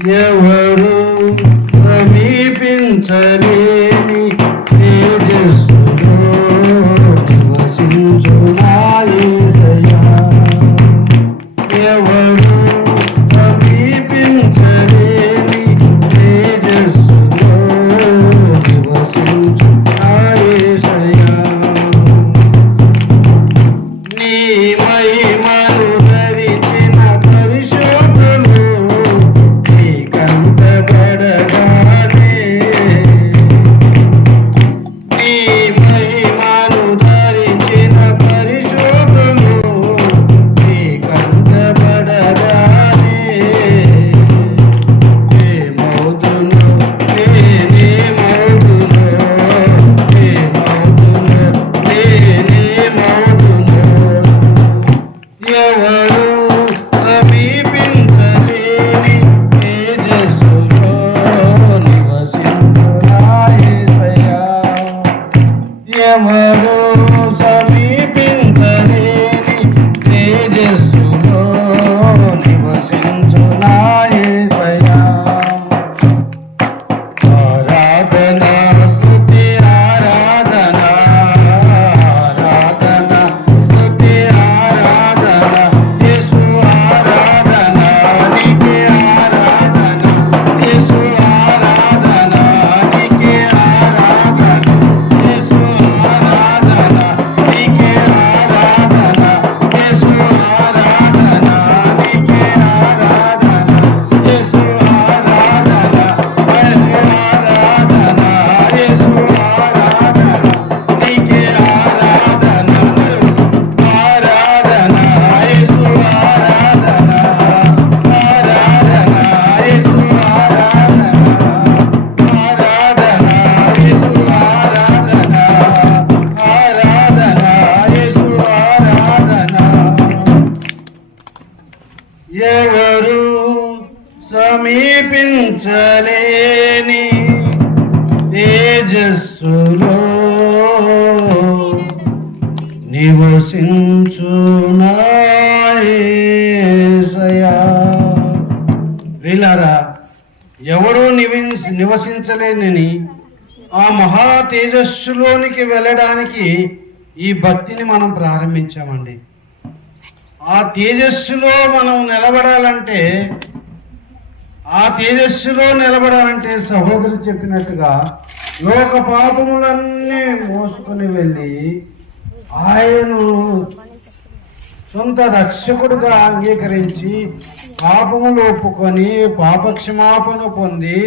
ఎవరు సమీపించలేని తేజస్సులో నివసించు నా యేసయ్యా. ఎవరు సమీపించలేని తేజస్సులో నివసించు నా యేసయ్యా. నీ మహిమను ధరించిన పరిశుద్ధులు నీ కంటబడగానే, నీ మహిమను ధరించిన పరిశుద్ధులు నీ కంటబడగానే ఏమవుతును నేనేమవుతును, ఏమవుతును నేనేమవుతును. ఎవరు సమీపించలేని తేజస్సులో నివసించు నా యేసయ్యా. ఎవరు సమీపించలేని తేజస్సులో నివసించు నా యేసయ్యా. ఆరాధన స్తుతి ఆరాధన, ఆరాధన స్తుతి ఆరాధన, యేసు ఆరాధన నీకే ఆరాధన, యేసు ఆరాధన నీకే ఆరాధన, యేసు ఆరాధన నీకే ఆరాధన, యేసు ఆరాధన నీకే ఆరాధన, యేసు ఆరాధన ఎవరు సమీపించలేని తేజస్సులో నివసించు నా యేసయ్యా. వీళ్ళారా, ఎవరూ నివసించలేని ఆ మహా తేజస్సులోనికి వెళ్ళడానికి ఈ భక్తిని మనం ప్రారంభించామండి. ఆ తేజస్సులో మనం నిలబడాలంటే, ఆ తేజస్సులో నిలబడాలంటే సహోదరు చెప్పినట్టుగా లోక పాపములన్నీ మోసుకొని వెళ్ళి ఆయనను సొంత రక్షకుడుగా అంగీకరించి పాపములు ఒప్పుకొని పాపక్షమాపణ పొంది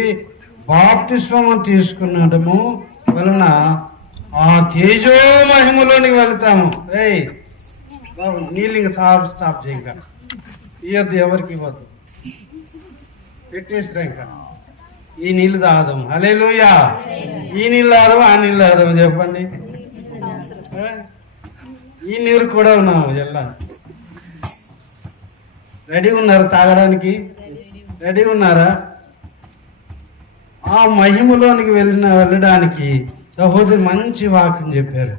బాప్తిస్వము తీసుకున్నడము వలన ఆ తేజో మహిమలోనికి వెళ్తాము. ఏయ్ బాబు, నీళ్ళు ఇంకా స్టాప్ చేయక ఇవ్వద్దు, ఎవరికి ఇవ్వద్దు, పెట్టేసిరా. ఇంకా ఈ నీళ్ళు తాగదాం. హల్లెలూయా. ఈ నీళ్ళు తాగదాం, ఆ నీళ్ళు తాగదాం చెప్పండి. ఈ నీరు కూడా ఉన్నాము ఎలా రెడీ ఉన్నారు తాగడానికి? రెడీ ఉన్నారా? ఆ మహిమలోనికి వెళ్ళడానికి సహోదరి మంచి వాక్యం చెప్పారు.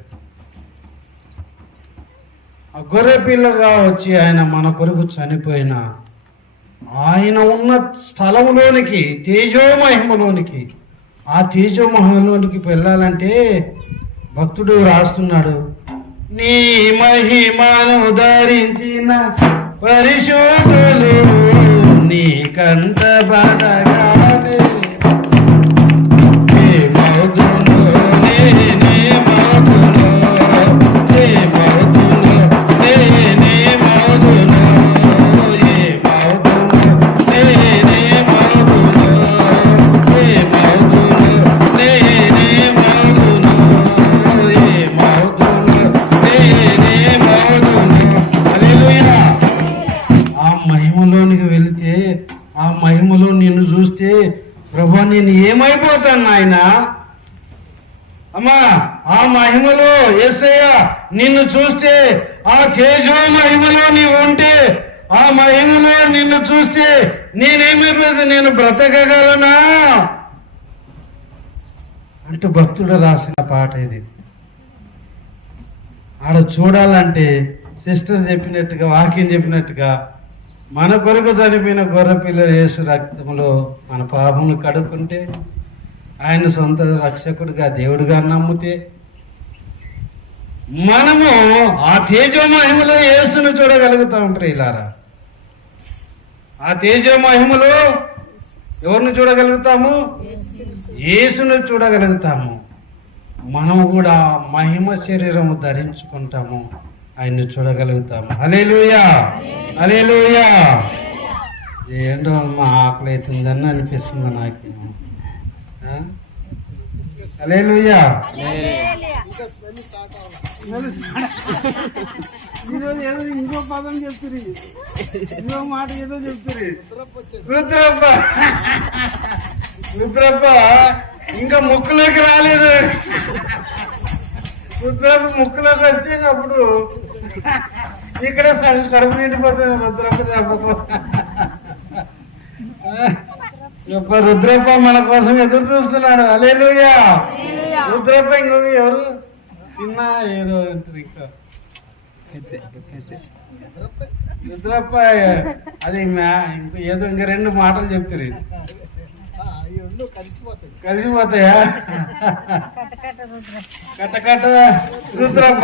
ఆ గొర్రె పిల్లగా వచ్చి ఆయన మన కొరకు చనిపోయిన ఆయన ఉన్న స్థలంలోనికి, తేజో మహిమలోనికి, ఆ తేజో మహిమలోనికి వెళ్ళాలంటే భక్తుడు రాస్తున్నాడు, నీ మహిమను ధరించిన పరిశుద్ధులు నీ కంటబడగానే ఏమవుతును నేనేమవుతును, ఏమవుతును నేనేమవుతును, ఏమవుతును నేనేమవుతును, ఏమవుతును నేనేమవుతును, ఏమవుతును నేనేమవుతును. హల్లెలూయా. ఆ మహిమలోనికి వెళితే, ఆ మహిమలో నిన్ను చూస్తే ప్రభా నేను ఏమైపోతాను నాయనా. అమ్మా, ఆ మహిమలో యేసయ్య నిన్ను చూస్తే, ఆ తేజో మహిమలో నీవు ఉంటే, ఆ మహిమలో నిన్ను చూస్తే నేనేమైపోతుంది, నేను బ్రతకగలనా అంటూ భక్తుడు రాసిన పాట ఇది. ఆడ చూడాలంటే సిస్టర్ చెప్పినట్టుగా, వాక్యం చెప్పినట్టుగా మన కొరకు చనిపోయిన గొర్రెపిల్ల యేసు రక్తంలో మన పాపములు కడుక్కుంటే, ఆయన సొంత రక్షకుడిగా దేవుడిగా నమ్మితే, మనము ఆ తేజో మహిమలో యేసును చూడగలుగుతాం ప్రియులారా. ఆ తేజో మహిమలో ఎవరిని చూడగలుగుతాము? యేసును చూడగలుగుతాము. మనము కూడా మహిమ శరీరము ధరించుకుంటాము, ఆయన్ని చూడగలుగుతాము. హల్లెలూయా, హల్లెలూయా. ఏంటో మా ఆకలి అవుతుందని అనిపిస్తుంది నాకు. హల్లెలూయా. ఈరోజు ఏదో ఇంకో పదం చెప్తుంది, ఇంకో మాట ఏదో చెప్తుంది. రుద్రప్ప రుద్రప్ప ఇంకా ముక్కులోకి రాలేదు. రుద్రప్ప ముక్కులోకి వస్తే అప్పుడు ఇక్కడ కడుపు నిండిపోతుంది. రుద్రప్ప చెప్ప రుద్రప్ప మన కోసం ఎదురు చూస్తున్నాడు. హల్లెలూయా. రుద్రప్ప ఇంకొక ఎవరు చిన్న ఏదో ఇంకా రుద్రప్ప అది ఇంకో ఏదో ఇంకా 2 మాటలు చెప్తారు. కలిసిపోతాయా? కటకట రుద్రప్ప,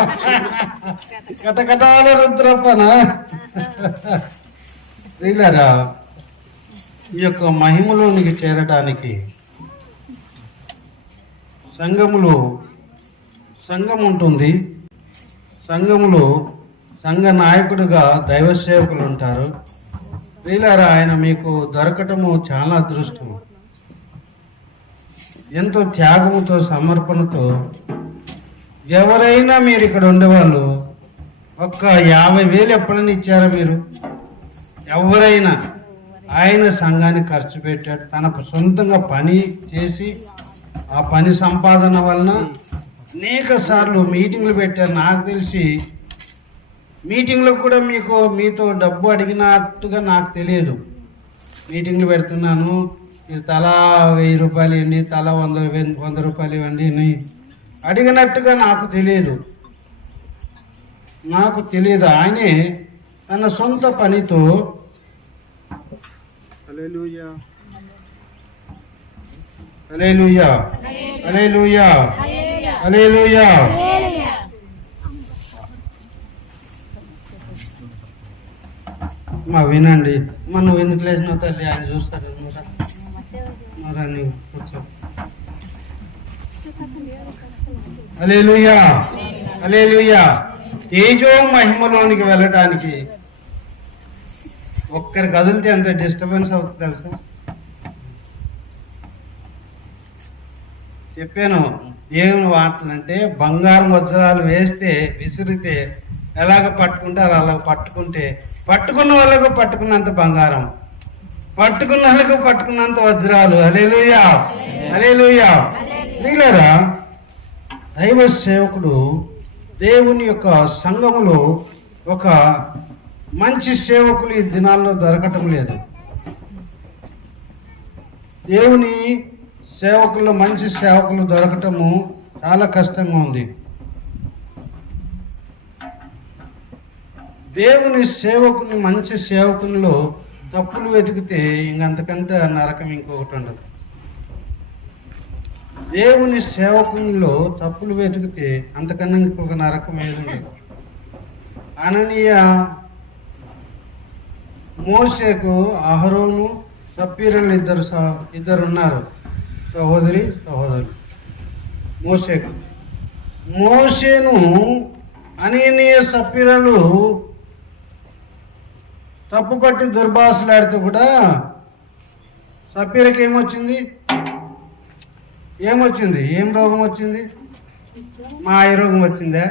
కటకటాల రుద్రప్పనా? వీళ్ళరా ఈ యొక్క మహిమలోనికి చేరటానికి సంఘం ఉంటుంది. సంఘములో సంఘ నాయకుడిగా దైవ సేవకులు ఉంటారు. వీళ్ళారా ఆయన మీకు దొరకటము చాలా అదృష్టము. ఎంతో త్యాగముతో సమర్పణతో ఎవరైనా మీరు ఇక్కడ ఉండేవాళ్ళు ఒక్క 50,000 ఎప్పుడైనా ఇచ్చారా మీరు? ఎవరైనా ఆయన సంఘానికి ఖర్చు పెట్టాడు. తన సొంతంగా పని చేసి ఆ పని సంపాదన వలన అనేక సార్లు మీటింగ్లు పెట్టారు. నాకు తెలిసి మీటింగ్లకు కూడా మీతో డబ్బు అడిగినట్టుగా నాకు తెలియదు. మీటింగ్లు పెడుతున్నాను, మీరు తలా 1000 రూపాయలు ఇవ్వండి, తలా 100 రూపాయలు ఇవ్వండి అని అడిగినట్టుగా నాకు తెలియదు. ఆయనే తన సొంత పనితో హల్లెలూయా, హల్లెలూయా, హల్లెలూయా, హల్లెలూయా. వినండి, నువ్వు ఎందుకు లేచినావు తల్లి? ఆయన చూస్తారు. కూర్చో. హల్లెలూయా, హల్లెలూయా. తేజో మహిమలోనికి వెళ్ళటానికి ఒక్కరి కదిలితే ఎంత డిస్టర్బెన్స్ అవుతుంది తెలుసా? చెప్పాను. దేవుని వాటలంటే బంగారం వజ్రాలు వేస్తే విసిరితే ఎలాగ పట్టుకుంటారు అలాగ పట్టుకున్న వాళ్ళకు పట్టుకున్నంత బంగారం, పట్టుకున్న వాళ్ళకు పట్టుకున్నంత వజ్రాలు. హల్లెలూయా, హల్లెలూయా. వీళ్ళరా దైవ సేవకుడు దేవుని యొక్క సంఘములో ఒక మంచి సేవకులు ఈ దినాల్లో దొరకటం లేదు. దేవుని సేవకుల్లో మంచి సేవకులు దొరకటము చాలా కష్టంగా ఉంది. దేవుని సేవకుని, మంచి సేవకునిలో తప్పులు వెతికితే ఇంకంతకంటే నరకం ఇంకొకటి ఉండదు. దేవుని సేవకునిలో తప్పులు వెతికితే అంతకన్నా ఇంకొక నరకం ఏది ఉండదు. అననీయ మోషేకు అహరోను సప్పీరలు ఇద్దరు ఉన్నారు, సహోదరులు. మోషేను అననీయ సప్పీరలు తప్పుపట్టి దుర్భాషలాడితే కూడా సప్పీరకి ఏమొచ్చింది? ఏం రోగం వచ్చింది? మాయ రోగం వచ్చిందా?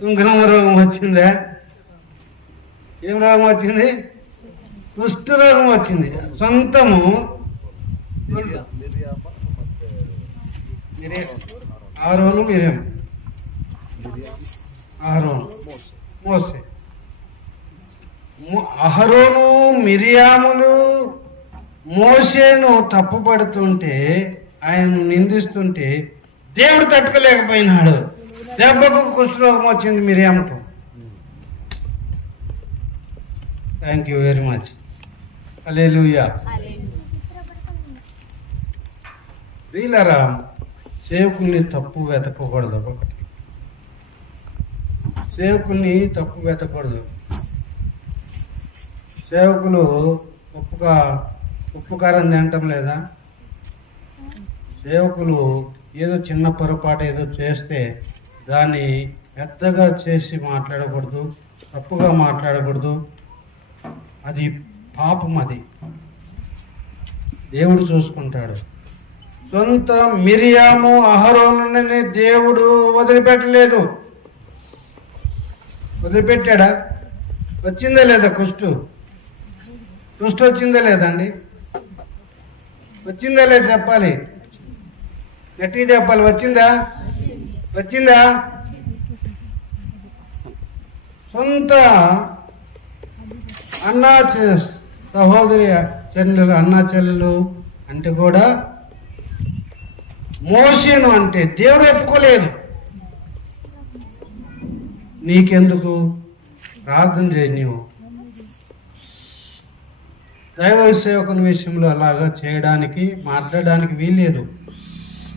తుంగరమ రోగం వచ్చిందా? ఏం రోగం వచ్చింది? కుష్ఠ రోగం వచ్చింది. సొంతము ఆరోను మిరియం, మోసే. అహరోను మిరియాములు మోషేను తప్పుపడుతుంటే, ఆయనను నిందిస్తుంటే దేవుడు తట్టుకోలేకపోయినాడు. దెబ్బకు కుష్ఠరోగం వచ్చింది మిరియాముకు. Thank you very much. Hallelujah. ప్రియులారా, సేవకుల్ని తప్పు వెతకకూడదు. ఒకటి, సేవకుల్ని తప్పు వెతకూడదు. సేవకులు ఉప్పు కారం తినటం లేదా? సేవకులు ఏదో చిన్న పొరపాటు ఏదో చేస్తే దాన్ని పెద్దగా చేసి మాట్లాడకూడదు, తప్పుగా మాట్లాడకూడదు. అది పాపం. అది దేవుడు చూసుకుంటాడు. సొంత మిరియాము అహరోనుని దేవుడు వదిలిపెట్టలేదు. వదిలిపెట్టాడా? వచ్చిందా లేదా కుష్టు వచ్చిందా లేదండి? వచ్చిందా లేదా చెప్పాలి, గట్టిగా చెప్పాలి. వచ్చిందా? సొంత అన్నా సహోదరి చెల్లెలు, అన్నా చెల్లెలు అంటే కూడా మోషేను అంటే దేవుడు ఒప్పుకోలేదు. నీకెందుకు? ప్రార్థన చేయి. నీవు దైవ సేవకుని విషయంలో అలాగా చేయడానికి మాట్లాడడానికి వీల్లేదు.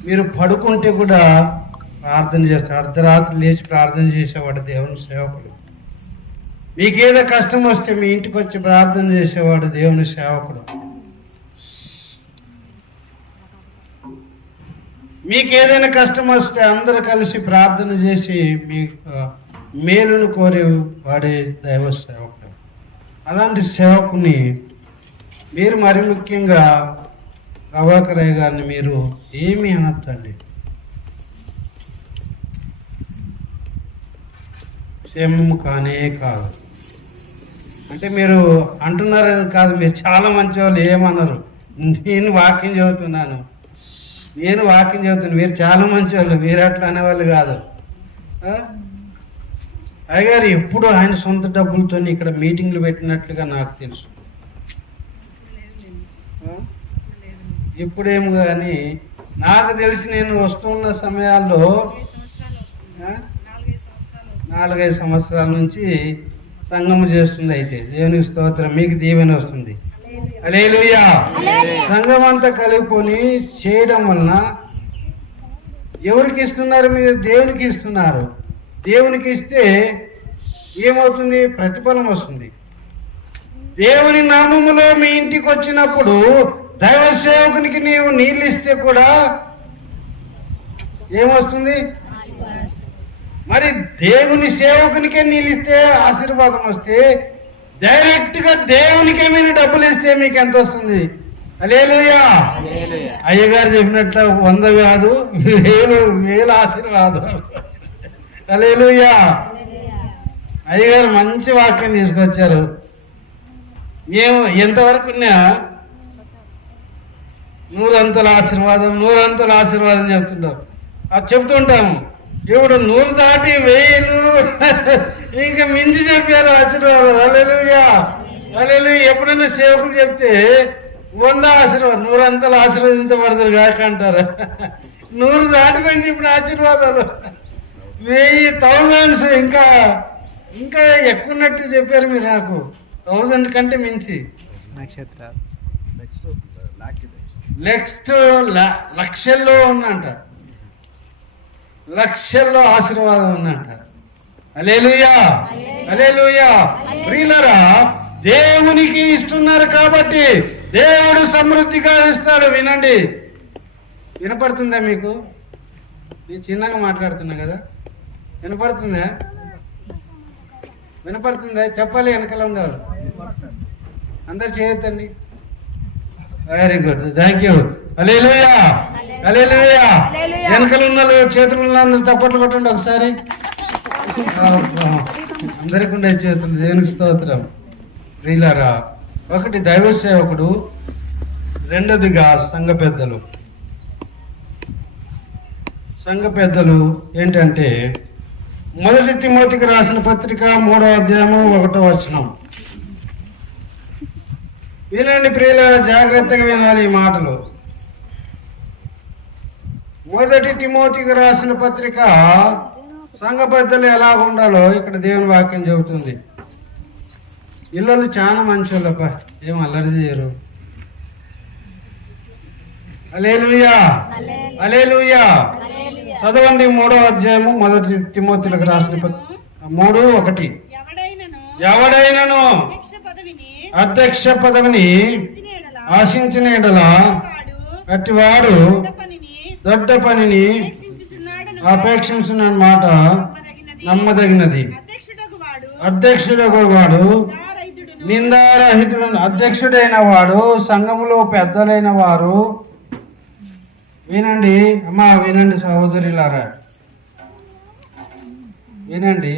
మీరు పడుకుంటే కూడా ప్రార్థన చేస్తారు. అర్ధరాత్రి లేచి ప్రార్థన చేసేవాడు దేవుని సేవకుడు. మీకేదో కష్టం వస్తే మీ ఇంటికి వచ్చి ప్రార్థన చేసేవాడు దేవుని సేవకుడు. మీకు ఏదైనా కష్టం వస్తే అందరూ కలిసి ప్రార్థన చేసి మీ మేలును కోరే వాడే దైవ సేవకుడు. అలాంటి సేవకుని మీరు మరి ముఖ్యంగా ప్రభాకరయ్య గారిని మీరు ఏమీ అనొద్దండి. క్షేమము కానే కాదు. అంటే మీరు అంటున్నారు కాదు, మీరు చాలా మంచివాళ్ళు, ఏమన్నారు. నేను వాక్యం చదువుతున్నాను, మీరు చాలా మంచివాళ్ళు, మీరు అట్లా అనేవాళ్ళు కాదు. అయ్యగారు ఎప్పుడు ఆయన సొంత డబ్బులతో ఇక్కడ మీటింగ్లు పెట్టినట్లుగా నాకు తెలుసు. ఇప్పుడేమో కానీ నాకు తెలిసి నేను వస్తున్న సమయాల్లో 4-5 సంవత్సరాల నుంచి సంఘము చేస్తుంది. అయితే దేవునికి స్తోత్రం, మీకు దీవెన వస్తుంది. హల్లెలూయా. సంఘం అంతా కలుపుకొని చేయడం వలన ఎవరికి ఇస్తున్నారు? మీరు దేవునికి ఇస్తున్నారు. దేవునికి ఇస్తే ఏమవుతుంది? ప్రతిఫలం వస్తుంది. దేవుని నామములో మీ ఇంటికి వచ్చినప్పుడు దైవ సేవకునికి నీవు నీళ్ళు ఇస్తే కూడా ఏమొస్తుంది? మరి దేవుని సేవకునికే నీళ్ళు ఇస్తే ఆశీర్వాదం వస్తే, డైరెక్ట్ గా దేవునికే మీరు డబ్బులు ఇస్తే మీకు ఎంత వస్తుంది? హల్లెలూయా. అయ్యగారు చెప్పినట్లు 100 కాదు, 1000 ఆశీర్వాదం. హల్లెలూయా. అయ్యగారు మంచి వాక్యం తీసుకొచ్చారు. మేము ఎంతవరకు 100 అంతల ఆశీర్వాదం చెప్తుంటారు. అది చెప్తుంటాము. ఇప్పుడు 100 దాటి 1000 ఇంకా మించి చెప్పారు ఆశీర్వాదం. హల్లెలూయా. ఎప్పుడైనా సేవకులు చెప్తే 100 ఆశీర్వాదం, 100 అంతలు ఆశీర్వదించబడతారు కాక అంటారు. 100 దాటిపోయింది ఇప్పుడు ఆశీర్వాదాలు. 1000 ఇంకా ఎక్కువ ఉన్నట్టు చెప్పారు మీరు నాకు. 1000 కంటే మించి నెక్స్ట్ లక్షల్లో ఉందంట. లక్షల్లో ఆశీర్వాదం ఉందంట. హల్లెలూయా. ప్రియులారా, దేవునికి ఇస్తున్నారు కాబట్టి దేవుడు సమృద్ధిగా ఇస్తాడు. వినండి. వినపడుతుందా మీకు? నేను చిన్నగా మాట్లాడుతున్నా కదా, వినపడుతుందా? చెప్పాలి, వెనకాల ఉండాలి. అందరు చేయొద్దండి. Very good, thank you. Hallelujah. వెనకలు ఉన్న చేతులు ఉన్న అందరూ చప్పట్లు కొట్టండి ఒకసారి. అందరికి ఉండే చేతులు. దేవునికి స్తోత్రం. ప్రియులారా, ఒకటి దైవ సేవకుడు, రెండోదిగా సంఘ పెద్దలు ఏంటంటే, 1 తిమోతికి రాసిన పత్రిక 3వ అధ్యాయము 1వ వచనం. వినండి ప్రియులారా, జాగ్రత్తగా వినాలి ఈ మాటలు. 1 తిమోతికి రాసిన పత్రిక సంఘ పెద్దలు ఎలా ఉండాలో ఇక్కడ దేవుని వాక్యం చెబుతుంది. పిల్లలు చాలా మంచి వాళ్ళప్ప, ఏం అల్లరి చేయరు. హల్లెలూయా, హల్లెలూయా. చదవండి 3వ అధ్యాయము 1 తిమోతిలకు రాసిన 3:1. ఎవడైనను అధ్యక్ష పదవిని ఆశించిన ఎడల అట్టివాడు దొడ్డ పనిని అపేక్షించిన మాట నమ్మదగినది. అధ్యక్షుడగు వాడు నిందారహితుడు. అధ్యక్షుడైన వాడు, సంఘములో పెద్దలైన వారు, వినండి అమ్మా, వినండి సహోదరులారా, వినండి.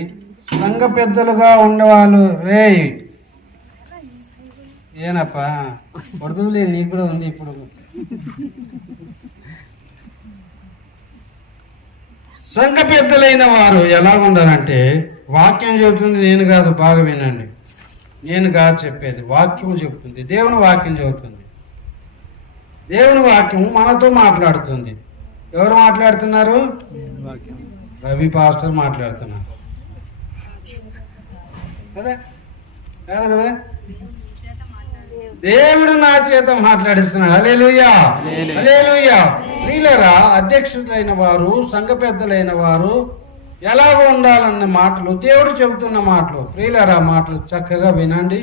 సంఘ పెద్దలుగా ఉండేవాళ్ళు, రే ఏనప్పా కొడుతులే, నీకు కూడా ఉంది ఇప్పుడు. సంఘ పెద్దలైన వారు ఎలా ఉండాలంటే, వాక్యం చెబుతుంది, నేను కాదు, బాగా వినండి. నేను కాదు చెప్పేది, వాక్యం చెబుతుంది. దేవుని వాక్యం చెబుతుంది. దేవుని వాక్యం మనతో మాట్లాడుతుంది. ఎవరు మాట్లాడుతున్నారు? రవి పాస్టర్ మాట్లాడుతున్నారు కదా, కాదు కదా? దేవుడు నా చేత మాట్లాడిస్తున్నాడు. హల్లెలూయా, హల్లెలూయా. ప్రియులారా, అధ్యక్షులైన వారు, సంఘ పెద్దలైన వారు ఎలాగ ఉండాలన్న మాటలు దేవుడు చెబుతున్న మాటలు. ప్రియులారా, మాటలు చక్కగా వినండి.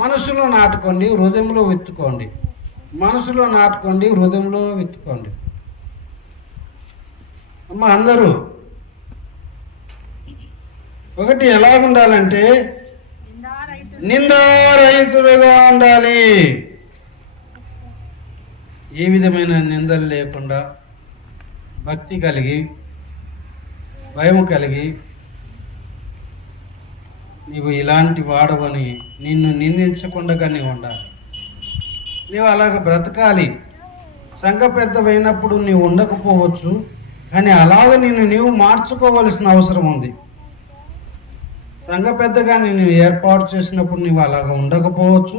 మనసులో నాటుకోండి, హృదయంలో విత్తుకోండి. మనసులో నాటుకోండి, హృదయంలో విత్తుకోండి. అమ్మ అందరూ ఒకటి ఎలాగుండాలంటే నిందారహితుడుగా ఉండాలి. ఏ విధమైన నిందలు లేకుండా భక్తి కలిగి, భయం కలిగి, నీవు ఇలాంటి వాడవని నిన్ను నిందించకుండా నీవు ఉండాలి. నీవు అలాగ బ్రతకాలి. సంఘ పెద్దవైనప్పుడు నీవు ఉండకపోవచ్చు, కానీ అలాగ నిన్ను నీవు మార్చుకోవలసిన అవసరం ఉంది. సంఘ పెద్దగా నిన్ను ఏర్పాటు చేసినప్పుడు నీవు అలాగ ఉండకపోవచ్చు,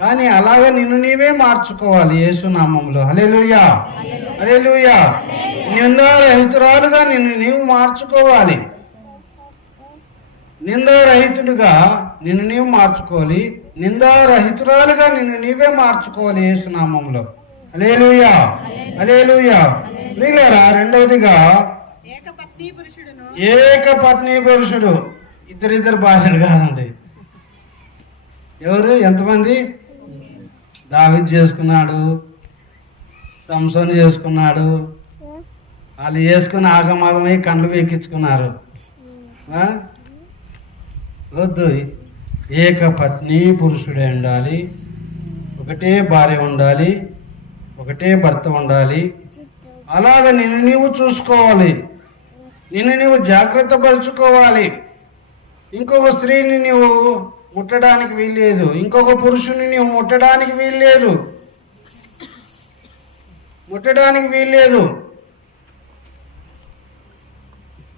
కానీ అలాగ నిన్ను నీవే మార్చుకోవాలి యేసు నామములో. హల్లెలూయా, హల్లెలూయా. నిందారహితురాలుగా నిన్ను నీవు మార్చుకోవాలి. నిందారహితుడుగా నిన్ను నీవు మార్చుకోవాలి. నిందారహితురాలుగా నిన్ను నీవే మార్చుకోవాలి యేసు నామములో. హల్లెలూయా, హల్లెలూయా. ప్రియులారా, రెండవదిగా ఏకపత్ని పురుషుడు. ఇద్దరిద్దరు భార్యలు కాదండి. ఎవరు? ఎంతమంది? దావీదు చేసుకున్నాడు, సంసోను చేసుకున్నాడు. వాళ్ళు చేసుకుని ఆగమాగమై కండ్లు వేకించుకున్నారు. వద్దు, ఏకపత్ని పురుషుడే ఉండాలి. ఒకటే భార్య ఉండాలి, ఒకటే భర్త ఉండాలి. అలాగ నిన్ను నీవు చూసుకోవాలి, నిన్ను నీవు జాగ్రత్త పరుచుకోవాలి. ఇంకొక స్త్రీని నీవు ముట్టడానికి వీల్లేదు, ఇంకొక పురుషుని నీవు ముట్టడానికి వీల్లేదు, ముట్టడానికి వీల్లేదు.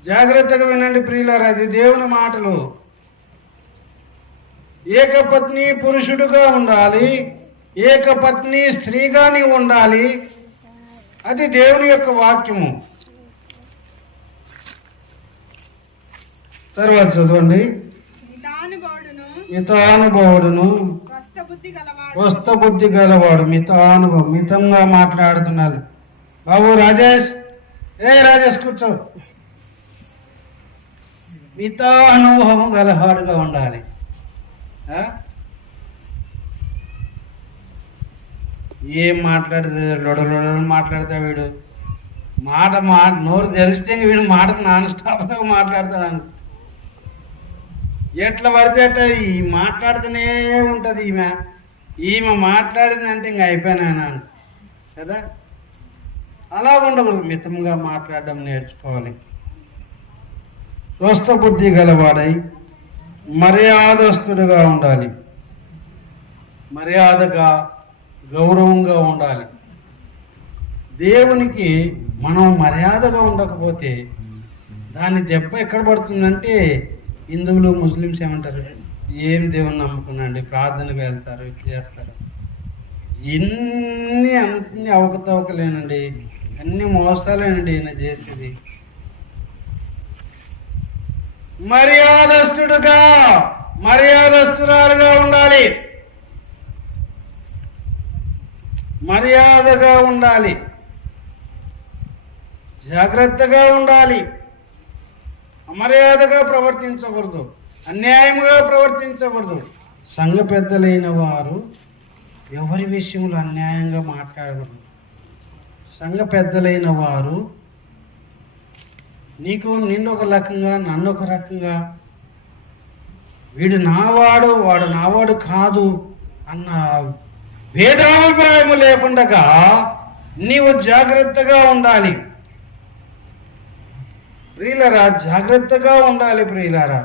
జాగ్రత్తగా వినండి ప్రియులారా, అది దేవుని మాటలు. ఏకపత్ని పురుషుడుగా ఉండాలి, ఏకపత్ని స్త్రీగా నీవు ఉండాలి. అది దేవుని యొక్క వాక్యము. తర్వాత చదవండి. మితానుభవుడును స్వస్థ బుద్ధి గలవాడు. మితానుభవం, మితంగా మాట్లాడుతున్నారు. బాబు రాజేష్, రాజేష్ కూర్చో. మితానుభవం గలవాడుగా ఉండాలి. ఏం మాట్లాడితే లొడలొడలు మాట్లాడతా వీడు. మాట నోరు తెరిస్తే వీడు మాట నాన్ స్టాప్గా మాట్లాడతాడు. ఎట్లా పడితే అట్లా ఈ మాట్లాడుతూనే ఉంటుంది. ఈమె మాట్లాడిందంటే ఇంక అయిపోయినా కదా. అలా ఉండకూడదు, మితంగా మాట్లాడడం నేర్చుకోవాలి. స్వస్థ బుద్ధి గలవాడై మర్యాదస్తుడుగా ఉండాలి. మర్యాదగా, గౌరవంగా ఉండాలి. దేవునికి మనం మర్యాదగా ఉండకపోతే దాని దెబ్బ ఎక్కడ పడుతుందంటే, హిందువులు ముస్లిమ్స్ ఏమంటారు, ఏం దేవుని నమ్ముకున్నాండి, ప్రార్థనకు వెళ్తారు, ఇట్లా చేస్తారు. అన్ని అవకతవకలేనండి, అన్ని మోసాలేనండి ఈయన చేసేది. మర్యాదస్తుడుగా మర్యాదస్తురాలుగా ఉండాలి, మర్యాదగా ఉండాలి, జాగ్రత్తగా ఉండాలి, అమర్యాదగా ప్రవర్తించకూడదు, అన్యాయముగా ప్రవర్తించకూడదు. సంఘ పెద్దలైన వారు ఎవరి విషయంలో అన్యాయంగా మాట్లాడకూడదు. సంఘ పెద్దలైన వారు నిన్ను ఒక రకంగా, నన్ను ఒక రకంగా, వీడు నావాడు, వాడు నావాడు కాదు అన్న భేదాభిప్రాయం లేకుండా నీవు జాగ్రత్తగా ఉండాలి. ప్రియులారా, జాగ్రత్తగా ఉండాలి. ప్రియులారా,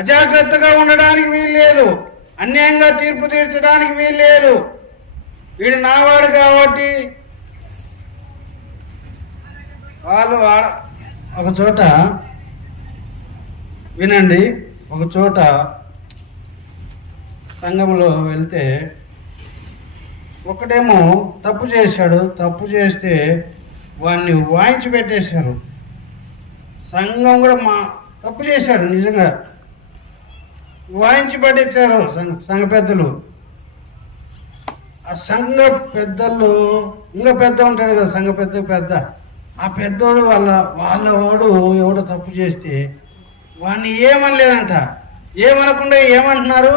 అజాగ్రత్తగా ఉండడానికి వీల్లేదు, అన్యాయంగా తీర్పు తీర్చడానికి వీల్లేదు. వీడు నావాడు కాబట్టి వాళ్ళు ఒక చోట వినండి, ఒక చోట సంఘంలో వెళ్తే ఒకడేమో తప్పు చేశాడు, తప్పు చేస్తే వాడిని వాయించి పెట్టేశారు. సంఘం కూడా తప్పు చేశాడు, నిజంగా వాయించి పట్టించారు సంఘ పెద్దలు. ఆ సంఘ పెద్దలు ఇంకా పెద్ద ఉంటాడు కదా, సంఘ పెద్ద ఆ పెద్దోడు వాళ్ళవాడు ఎవడో తప్పు చేస్తే వాడిని ఏమనలేదంట. ఏమనకుండా ఏమంటున్నారు,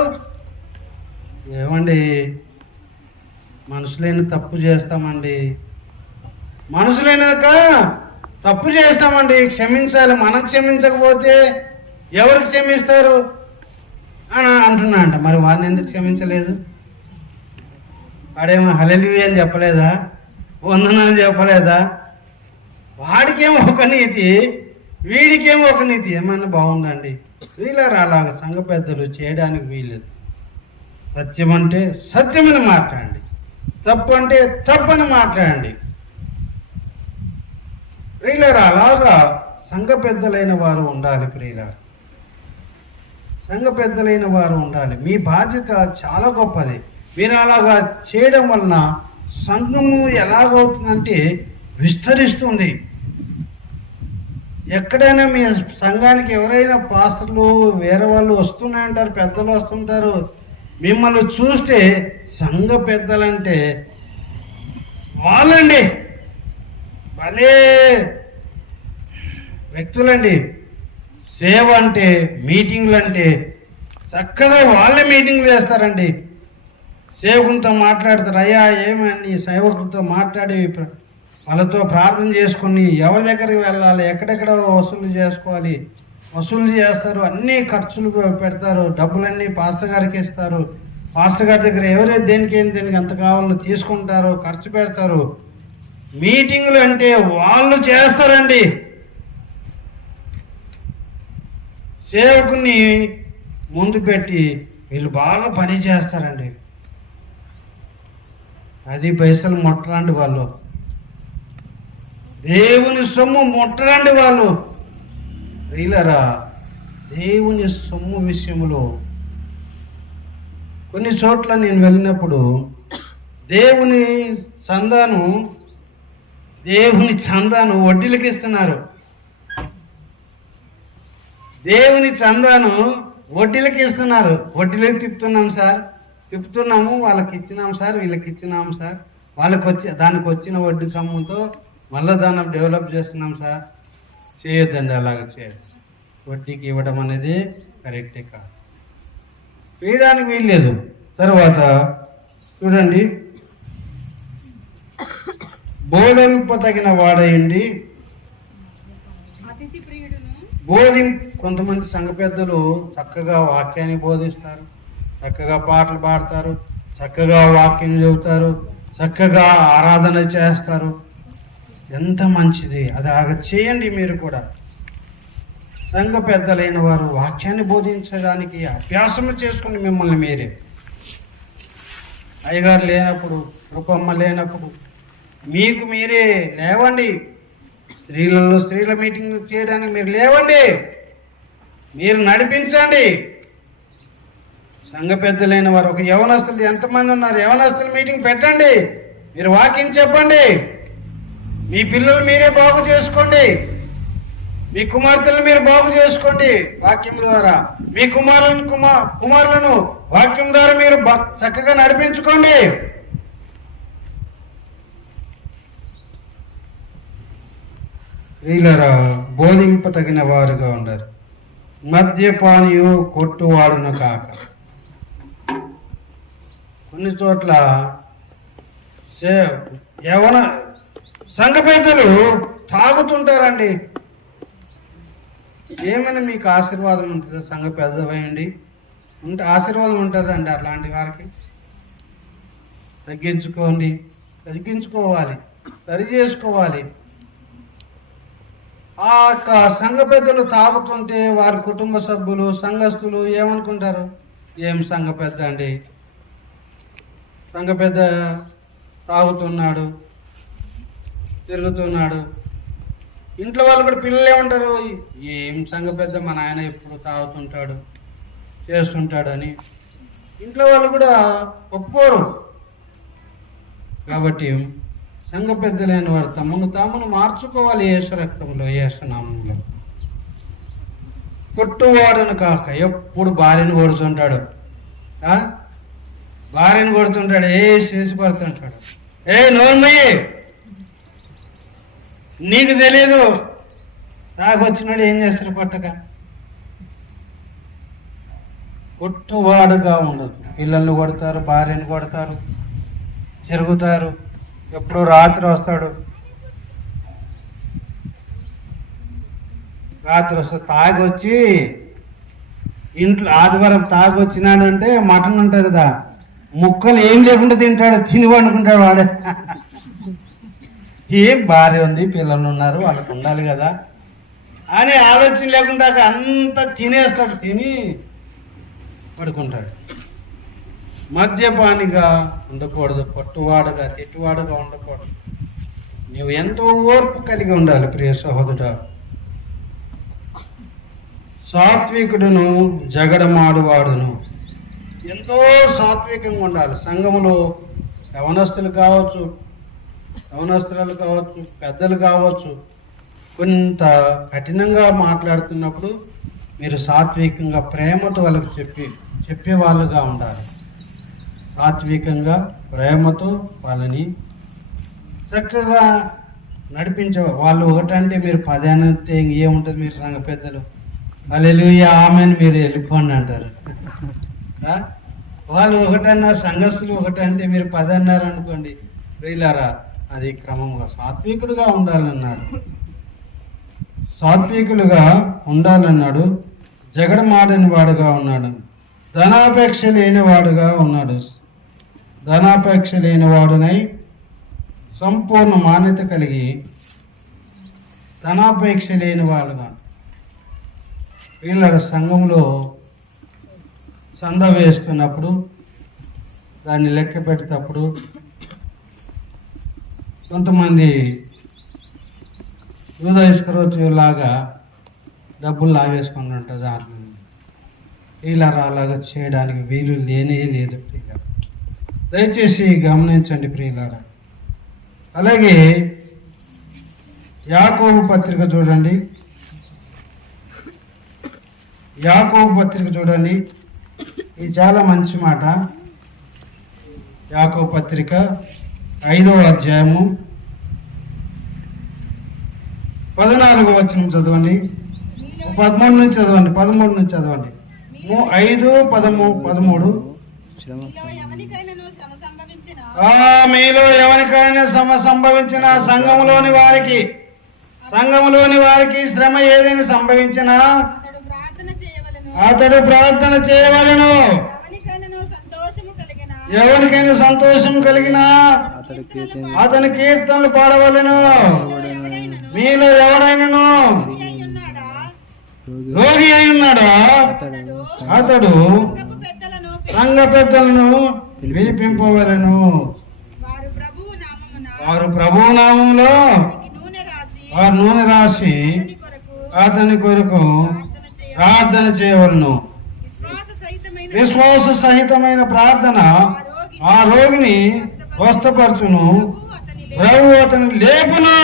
ఏమండి మనుషులైన తప్పు చేస్తామండి, మనుషులైనాక తప్పు చేస్తామండి, క్షమించాలి, మనం క్షమించకపోతే ఎవరు క్షమిస్తారు అని అంటున్నా అంట. మరి వాడిని ఎందుకు క్షమించలేదు? వాడేమో హల్లెలూయా అని చెప్పలేదా, వందనాలు చెప్పలేదా? వాడికేమో ఒక నీతి, వీడికేమో ఒక నీతి. ఏమన్నా బాగుందండి? వీళ్ళారు అలాగ సంఘ పెద్దలు చేయడానికి వీలేదు. సత్యం అంటే సత్యమని మాట్లాడండి, తప్పు అంటే తప్పని మాట్లాడండి. ప్రియులారా, అలాగా సంఘ పెద్దలైన వారు ఉండాలి. ప్రియులారా, సంఘ పెద్దలైన వారు ఉండాలి. మీ బాధ్యత చాలా గొప్పది. మీరు అలాగా చేయడం వలన సంఘము ఎలాగవుతుందంటే విస్తరిస్తుంది. ఎక్కడైనా మీ సంఘానికి ఎవరైనా పాస్టర్లు వేరే వాళ్ళు వస్తున్నాయంటారు, పెద్దలు వస్తుంటారు. మిమ్మల్ని చూస్తే సంఘ పెద్దలంటే వాళ్ళండి భలే వ్యక్తులండి. సేవ అంటే, మీటింగ్లు అంటే చక్కగా వాళ్ళే మీటింగ్లు చేస్తారండి. సేవకులతో మాట్లాడతారు. అయ్యా ఏమని సేవకులతో మాట్లాడి వాళ్ళతో ప్రార్థన చేసుకొని ఎవరి దగ్గరికి వెళ్ళాలి, ఎక్కడెక్కడ వసూలు చేసుకోవాలి, వసూలు చేస్తారు. అన్ని ఖర్చులు పెడతారు, డబ్బులన్నీ పాస్టర్ గారికి ఇస్తారు. పాస్టర్ గారి దగ్గర ఎవరైతే దేనికి ఎంత కావాలో తీసుకుంటారో, ఖర్చు పెడతారు. మీటింగులు అంటే వాళ్ళు చేస్తారండి. సేవకుని ముందు పెట్టి వీళ్ళు బాగా పని చేస్తారండి. 10 పైసలు ముట్టరండి వాళ్ళు, దేవుని సొమ్ము ముట్టరండి వాళ్ళు. ప్రియులారా, దేవుని సొమ్ము విషయంలో కొన్ని చోట్ల నేను వెళ్ళినప్పుడు దేవుని చందాను వడ్డీలకి ఇస్తున్నారు. దేవుని చందాను వడ్డీలకి ఇస్తున్నారు. వడ్డీలకి తిప్పుతున్నాము, వాళ్ళకి ఇచ్చినాం సార్, వీళ్ళకి ఇచ్చినాం సార్, దానికి వచ్చిన వడ్డీ సొమ్ముతో మళ్ళీ దాన్ని డెవలప్ చేస్తున్నాం సార్. చేయొద్దండి, అలాగ చేయదు. వడ్డీకి ఇవ్వడం అనేది కరెక్టే కాదు, చేయడానికి వీల్లేదు. తర్వాత చూడండి, బోధింపతగిన వాడయండి. కొంతమంది సంఘ పెద్దలు చక్కగా వాక్యాన్ని బోధిస్తారు, చక్కగా పాటలు పాడతారు, చక్కగా వాక్యం చెబుతారు, చక్కగా ఆరాధన చేస్తారు. ఎంత మంచిది, అది చేయండి. మీరు కూడా సంఘ పెద్దలైన వారు వాక్యాన్ని బోధించడానికి అభ్యాసము చేసుకుని మిమ్మల్ని మీరే, అయ్యగారు లేనప్పుడు, రూపమ్మ లేనప్పుడు మీకు మీరే లేవండి. స్త్రీల మీటింగ్ చేయడానికి మీరు లేవండి, మీరు నడిపించండి. సంఘ పెద్దలైన వారు ఒక యవనస్తులు ఎంతమంది ఉన్నారు, యవనస్తుల మీటింగ్ పెట్టండి. మీరు వాక్యం చెప్పండి, మీ పిల్లలు మీరే బాగు చేసుకోండి. మీ కుమార్తెలను మీరు బాగు చేసుకోండి వాక్యం ద్వారా. మీ కుమారులను వాక్యం ద్వారా మీరు చక్కగా నడిపించుకోండి. వీళ్ళరా బోధింపతగిన వారుగా ఉండారు. మద్యపానీయు కొట్టువాడును కాక. కొన్ని చోట్ల యవన సంఘ పెద్దలు తాగుతుంటారండి. ఏమైనా మీకు ఆశీర్వాదం ఉంటుందా? సంఘ పెద్దవేయండి ఉంటే ఆశీర్వాదం ఉంటుందండి అట్లాంటి వారికి. తగ్గించుకోవాలి, సరి చేసుకోవాలి. ఆ సంఘ పెద్దలు తాగుతుంటే వారి కుటుంబ సభ్యులు సంఘస్థులు ఏమనుకుంటారు? ఏం సంఘ పెద్ద అండి, సంఘ పెద్ద తాగుతున్నాడు, తిరుగుతున్నాడు. ఇంట్లో వాళ్ళు కూడా పిల్లలు ఏమంటారు? ఏం సంఘ పెద్ద, మా నాయన ఎప్పుడు తాగుతుంటాడు చేస్తుంటాడు అని ఇంట్లో వాళ్ళు కూడా ఒప్పుకోరు. కాబట్టి సంఘ పెద్దలైన వారు తామును మార్చుకోవాలి. యేసు రక్తంలో, యేసు నామంలో. కొట్టువాడును కాక. ఎప్పుడు భార్యను కొడుతుంటాడు, భార్యను కొడుతుంటాడు, చేసి పడుతుంటాడు. నోర్మయ్యి, నీకు తెలీదు తాగొచ్చినాడు ఏం చేస్తారు పట్టక. కొట్టువాడుగా ఉండదు. పిల్లల్ని కొడతారు, భార్యను కొడతారు, తిరుగుతారు. ఎప్పుడు రాత్రి వస్తాడు, తాగొచ్చి ఇంట్లో ఆదివారం తాగొచ్చినాడంటే మటన్ ఉంటుంది కదా, ముక్కలు ఏం లేకుండా తింటాడు, తిని వండుకుంటాడు వాడే. ఏం భార్య ఉంది, పిల్లలు ఉన్నారు, వాళ్ళకు ఉండాలి కదా అని ఆలోచన లేకుండా అంతా తినేస్తాడు, తిని పడుకుంటాడు. మద్యపానిగా ఉండకూడదు, కొట్టువాడుగా తిట్టువాడుగా ఉండకూడదు. నువ్వు ఎంతో ఓర్పు కలిగి ఉండాలి ప్రియ సహోదరుడా. సాత్వికుడును జగడమాడువాడును. ఎంతో సాత్వికంగా ఉండాలి. సంఘములో యవనస్తులు కావచ్చు, యవనస్తులు కావచ్చు, పెద్దలు కావచ్చు, కొంత కఠినంగా మాట్లాడుతున్నప్పుడు మీరు సాత్వికంగా ప్రేమతో వాళ్ళకి చెప్పే వాళ్ళుగా ఉండాలి. సాత్వికంగా ప్రేమతో వాళ్ళని చక్కగా నడిపించే వాళ్ళు. ఒకటంటే మీరు 10 అంటే ఏముంటుంది? మీరు సంఘ పెద్దలు హల్లెలూయా ఆమేన్ మీరు వెళ్ళిపోండి అంటారు. వాళ్ళు ఒకటన్నారు, సంఘస్థులు ఒకటంటే మీరు 10 అన్నారు అనుకోండి, వీళ్ళారా అది క్రమంగా సాత్వికుడుగా ఉండాలన్నాడు. సాత్వికులుగా ఉండాలన్నాడు. జగడమాడని వాడుగా ఉన్నాడు. ధనాపేక్ష లేనివాడుగా ఉన్నాడు. ధనాపేక్ష లేనివాడునై సంపూర్ణ మాన్యత కలిగి ధనాపేక్ష లేని వాళ్ళుగా. వీళ్ళ సంఘంలో సంద వేసుకున్నప్పుడు, దాన్ని లెక్క పెట్టేటప్పుడు కొంతమంది యూదా ఇస్కరియోతులాగా డబ్బులు లాగేసుకుని ఉంటుంది. దాంట్లో ఇలా అలాగా చేయడానికి వీలు లేనే లేదు ప్రియులారా. దయచేసి గమనించండి ప్రియులారా. అలాగే యాకోబు పత్రిక చూడండి. యాకోబు పత్రిక చూడండి. ఇది చాలా మంచి మాట. యాకోబు పత్రిక 5వ అధ్యాయము 14వ వచనం చదవండి. 13 నుంచి చదవండి. 5, 13. మీలో ఎవరికైనా శ్రమ సంభవించిన, సంఘములోని వారికి శ్రమ ఏదైనా సంభవించినా అతడు ప్రార్థన చేయవలెను. ఎవరికైనా సంతోషం కలిగినా అతని కీర్తనలు పాడవలెను. మీలో ఎవడైనాను రోగి అయి ఉన్నాడా అతడు సంఘ పెద్దలను వినిపింపవలెను. వారు ప్రభువు నామములో వారు నూనె రాసి అతని కొరకు ప్రార్థన చేయవలను. విశ్వాస సహితమైన ప్రార్థన ఆ రోగిని స్వస్థపరచును. ప్రభు అతని లేపును.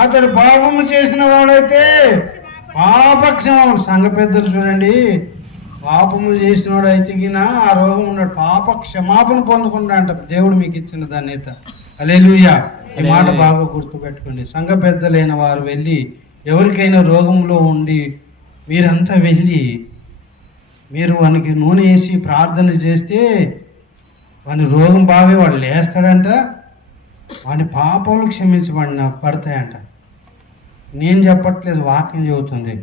అతడు పాపము చేసిన వాడైతే పాపక్షమాపణ. సంఘ పెద్దలు చూడండి, పాపము చేసిన వాడు అయితే ఆ రోగం ఉన్నాడు పాప క్షమాపణ పొందుకుంటా అంట. దేవుడు మీకు ఇచ్చిన ధన్యత. హల్లెలూయా. ఈ మాట బాగా గుర్తుపెట్టుకోండి. సంఘ పెద్దలైన వారు వెళ్ళి ఎవరికైనా రోగంలో ఉండి మీరంతా వెళ్ళి మీరు వానికి నూనె వేసి ప్రార్థన చేస్తే వాని రోగం బాగా వాడు లేస్తాడంట, వాని పాపాలు పడతాయంట. నేను చెప్పట్లేదు, వాక్యం చెబుతుంది.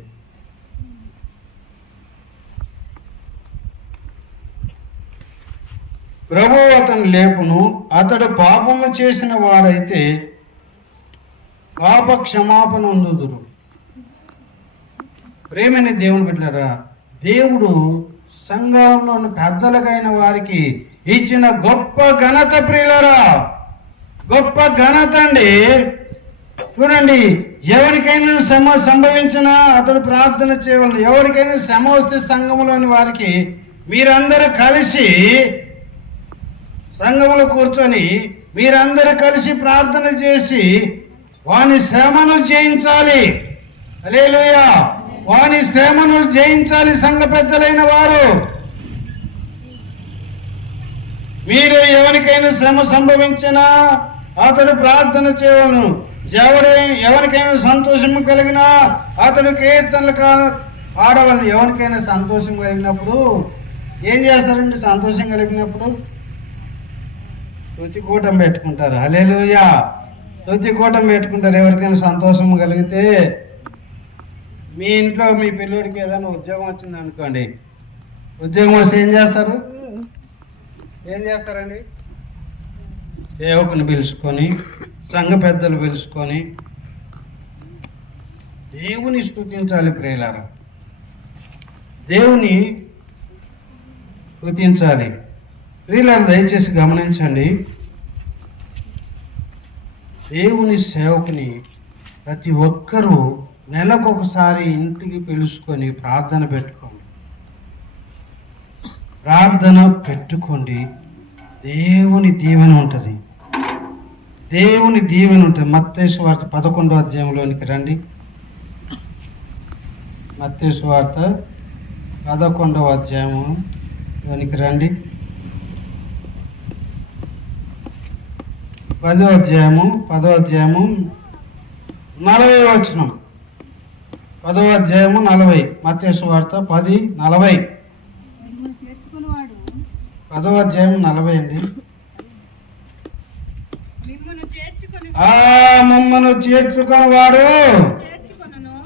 ప్రభువు అతను లేపును, అతడు పాపము చేసిన వాడైతే పాప క్షమాపణ అందుదురు. ప్రేమని దేవుని బిడ్డలారా, దేవుడు సంఘంలో పెద్దలకైన వారికి ఇచ్చిన గొప్ప ఘనత ప్రియులరా, గొప్ప ఘనత అండి. చూడండి, ఎవరికైనా శ్రమ సంభవించినా అతడు ప్రార్థన చేయవాలి. ఎవరికైనా శ్రమ వస్తే సంఘంలోని వారికి మీరందరూ కలిసి సంఘములో కూర్చొని మీరందరూ కలిసి ప్రార్థన చేసి వాని శ్రమను జయించాలి. హల్లెలూయా. వాని శ్రమను జయించాలి సంఘ పెద్దలైన వారు. మీరు ఎవరికైనా శ్రమ సంభవించినా అతడు ప్రార్థన చేయను. ఎవరికైనా సంతోషము కలిగినా అతడు కీర్తనలు పాడవలను. ఎవరికైనా సంతోషం కలిగినప్పుడు ఏం చేస్తారండి? సంతోషం కలిగినప్పుడు స్తుతి కూటం పెట్టుకుంటారు. హల్లెలూయా. స్తుతి కూటం పెట్టుకుంటారు. ఎవరికైనా సంతోషం కలిగితే, మీ ఇంట్లో మీ పిల్లోడికి ఏదైనా ఉద్యోగం వచ్చింది అనుకోండి, ఉద్యోగం వస్తే ఏం చేస్తారండి? సేవకుని పిలుచుకొని, సంఘ పెద్దలు పిలుచుకొని దేవుని స్తుతించాలి ప్రియులారా. దేవుని స్తుతించాలి ప్రియులారా. దయచేసి గమనించండి, దేవుని సేవకుని ప్రతి ఒక్కరూ నెలకొకసారి ఇంటికి పిలుచుకొని ప్రార్థన పెట్టుకోండి. దేవుని దీవెన ఉంటుంది. మత్తయి సువార్త 11వ అధ్యాయంలోనికి రండి. మత్తయి సువార్త 11వ అధ్యాయంలోనికి రండి. 10వ అధ్యాయము 40వ వచనం. 10వ అధ్యాయము 40. మత్తయి సువార్త 10:40. 10వ అధ్యాయం 40 అండి. మమ్మను చేర్చుకొని వాడు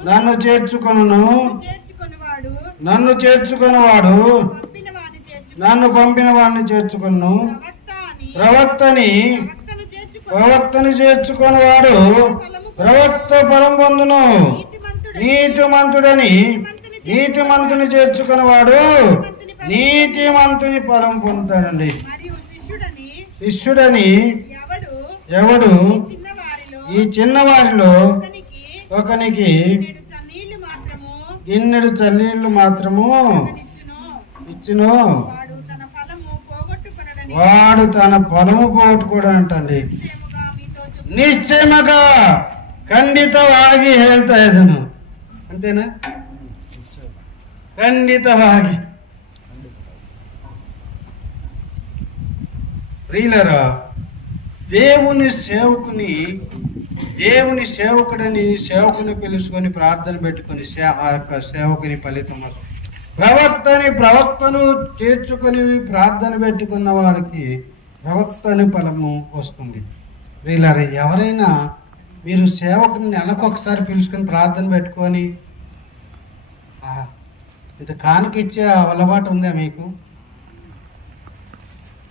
నన్ను చేర్చుకొని వాడు నన్ను పంపిన వాడిని చేర్చుకొను. ప్రవక్తని చేర్చుకొని వాడు ప్రవక్త ఫలం పొందును. నీతిమంతుని చేర్చుకుని వాడు నీతిమంతుని ఫలం పొందుతాడండి. శిష్యుడని ఎవడు ఈ చిన్నవారిలో ఒకనికి గిన్నెడు చన్నీళ్లు మాత్రము ఇచ్చును, వాడు తన ఫలము పోగొట్టుకోవడం అంటండి. నిశ్చయముగా ఖండితವಾಗಿ ಹೇಳ್ತಾ ಇದ್ದನು. అంతేనా? ఖండితವಾಗಿ. ప్రియులారా, దేవుని సేవకుని పిలుచుకొని ప్రార్థన పెట్టుకొని సేవకుని ఫలితం. ప్రవక్తను చేర్చుకొని ప్రార్థన పెట్టుకున్న వారికి ప్రవక్తని ఫలము వస్తుంది. ప్రియులారా, ఎవరైనా మీరు సేవకుని నెలకొకసారి పిలుచుకొని ప్రార్థన పెట్టుకొని ఇంత కానుక ఇచ్చే అలవాటు ఉందా? మీకు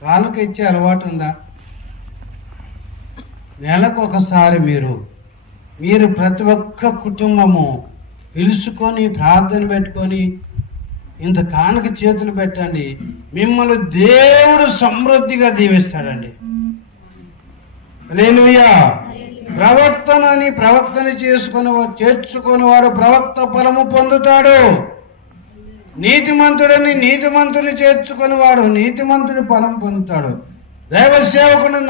కానుక ఇచ్చే అలవాటు ఉందా? నెలకొకసారి మీరు ప్రతి ఒక్క కుటుంబము పిలుచుకొని ప్రార్థన పెట్టుకొని ఇంత కానుక చేతులు పెట్టండి. మిమ్మల్ని దేవుడు సమృద్ధిగా దీవిస్తాడండి. హల్లెలూయా. ప్రవక్తని చేర్చుకొని వాడు ప్రవక్త ఫలము పొందుతాడు. నీతిమంతుని చేర్చుకొని వాడు నీతిమంతుని ఫలం పొందుతాడు. దైవ సేవకుడు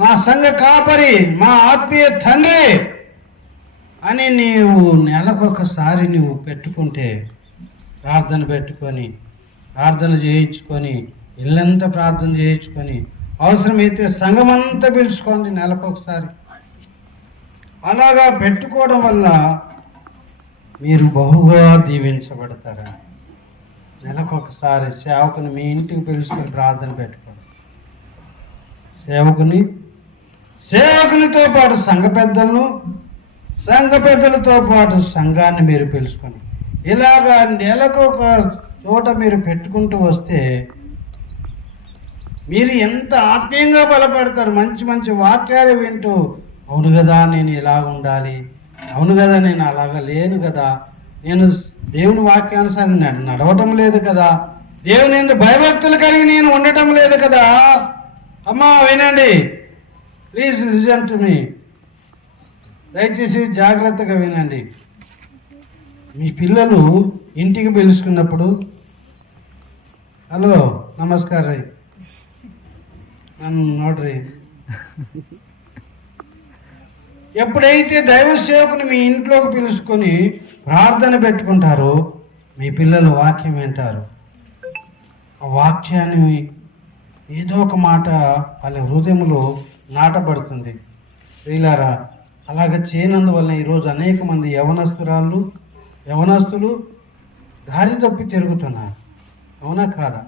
నా సంఘ కాపరి, మా ఆత్మీయ తండ్రి అని నీవు నెలకొకసారి నువ్వు పెట్టుకుంటే, ప్రార్థన పెట్టుకొని, ప్రార్థన చేయించుకొని, ఇల్లంతా ప్రార్థన చేయించుకొని, అవసరమైతే సంఘమంతా పిలుచుకోండి నెలకొకసారి. అలాగా పెట్టుకోవడం వల్ల మీరు బహుగా దీవించబడతారా. నెలకొకసారి సేవకుని మీ ఇంటికి పిలుచుకొని ప్రార్థన పెట్టుకోండి. సేవకునితో పాటు సంఘ పెద్దలతో పాటు సంఘాన్ని మీరు పిలుచుకొని, ఇలాగా నెలకు ఒక చోట మీరు పెట్టుకుంటూ వస్తే మీరు ఎంత ఆత్మీయంగా బలపడతారు. మంచి మంచి వాక్యాలు వింటూ, అవును కదా నేను ఇలా ఉండాలి, అవును కదా నేను అలాగా లేను కదా, నేను దేవుని వాక్యానుసారం నడవటం లేదు కదా, దేవుని భయభక్తులు కలిగి నేను ఉండటం లేదు కదా. అమ్మా వినండి, ప్లీజ్ లిజన్ టు మీ. దయచేసి జాగ్రత్తగా వినండి. మీ పిల్లలు ఇంటికి పిలుచుకున్నప్పుడు, హలో నమస్కారం రీ నన్ను నోడ్రీ, ఎప్పుడైతే దైవ సేవకుని మీ ఇంట్లోకి పిలుచుకొని ప్రార్థన పెట్టుకుంటారో మీ పిల్లలు వాక్యం వింటారు. ఆ వాక్యాన్ని ఏదో ఒక మాట వాళ్ళ హృదయంలో నాటబడుతుంది. ప్రియులారా, అలాగ చేయనందువల్ల ఈరోజు అనేక మంది యవనస్తులు దారి తప్పి తిరుగుతున్నారు. అవునా కాదా?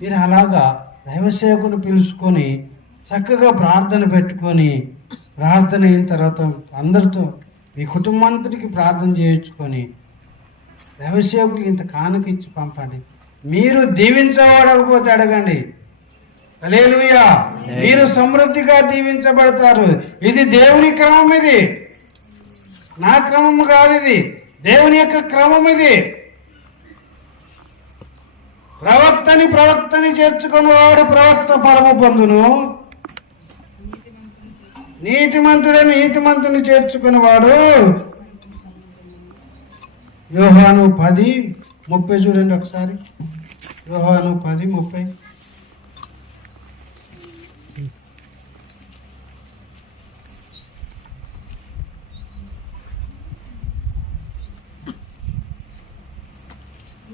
మీరు అలాగా దైవసేవకుని పిలుచుకొని చక్కగా ప్రార్థన పెట్టుకొని, ప్రార్థన అయిన తర్వాత అందరితో మీ కుటుంబాంతటికి ప్రార్థన చేయించుకొని దైవసేవకులు ఇంత కానుక ఇచ్చి పంపండి. మీరు దీవించబడకపోతే అడగండి. హల్లెలూయా. మీరు సమృద్ధిగా దీవించబడతారు. ఇది దేవుని క్రమం, ఇది నా క్రమం కాదు, ఇది దేవుని యొక్క క్రమం. ఇది ప్రవక్తని చేర్చుకుని వాడు ప్రవక్త ఫలము పొందును, నీతిమంతుని చేర్చుకుని వాడు. యోహాను 10:30 చూడండి ఒకసారి. యోహాను 10:30.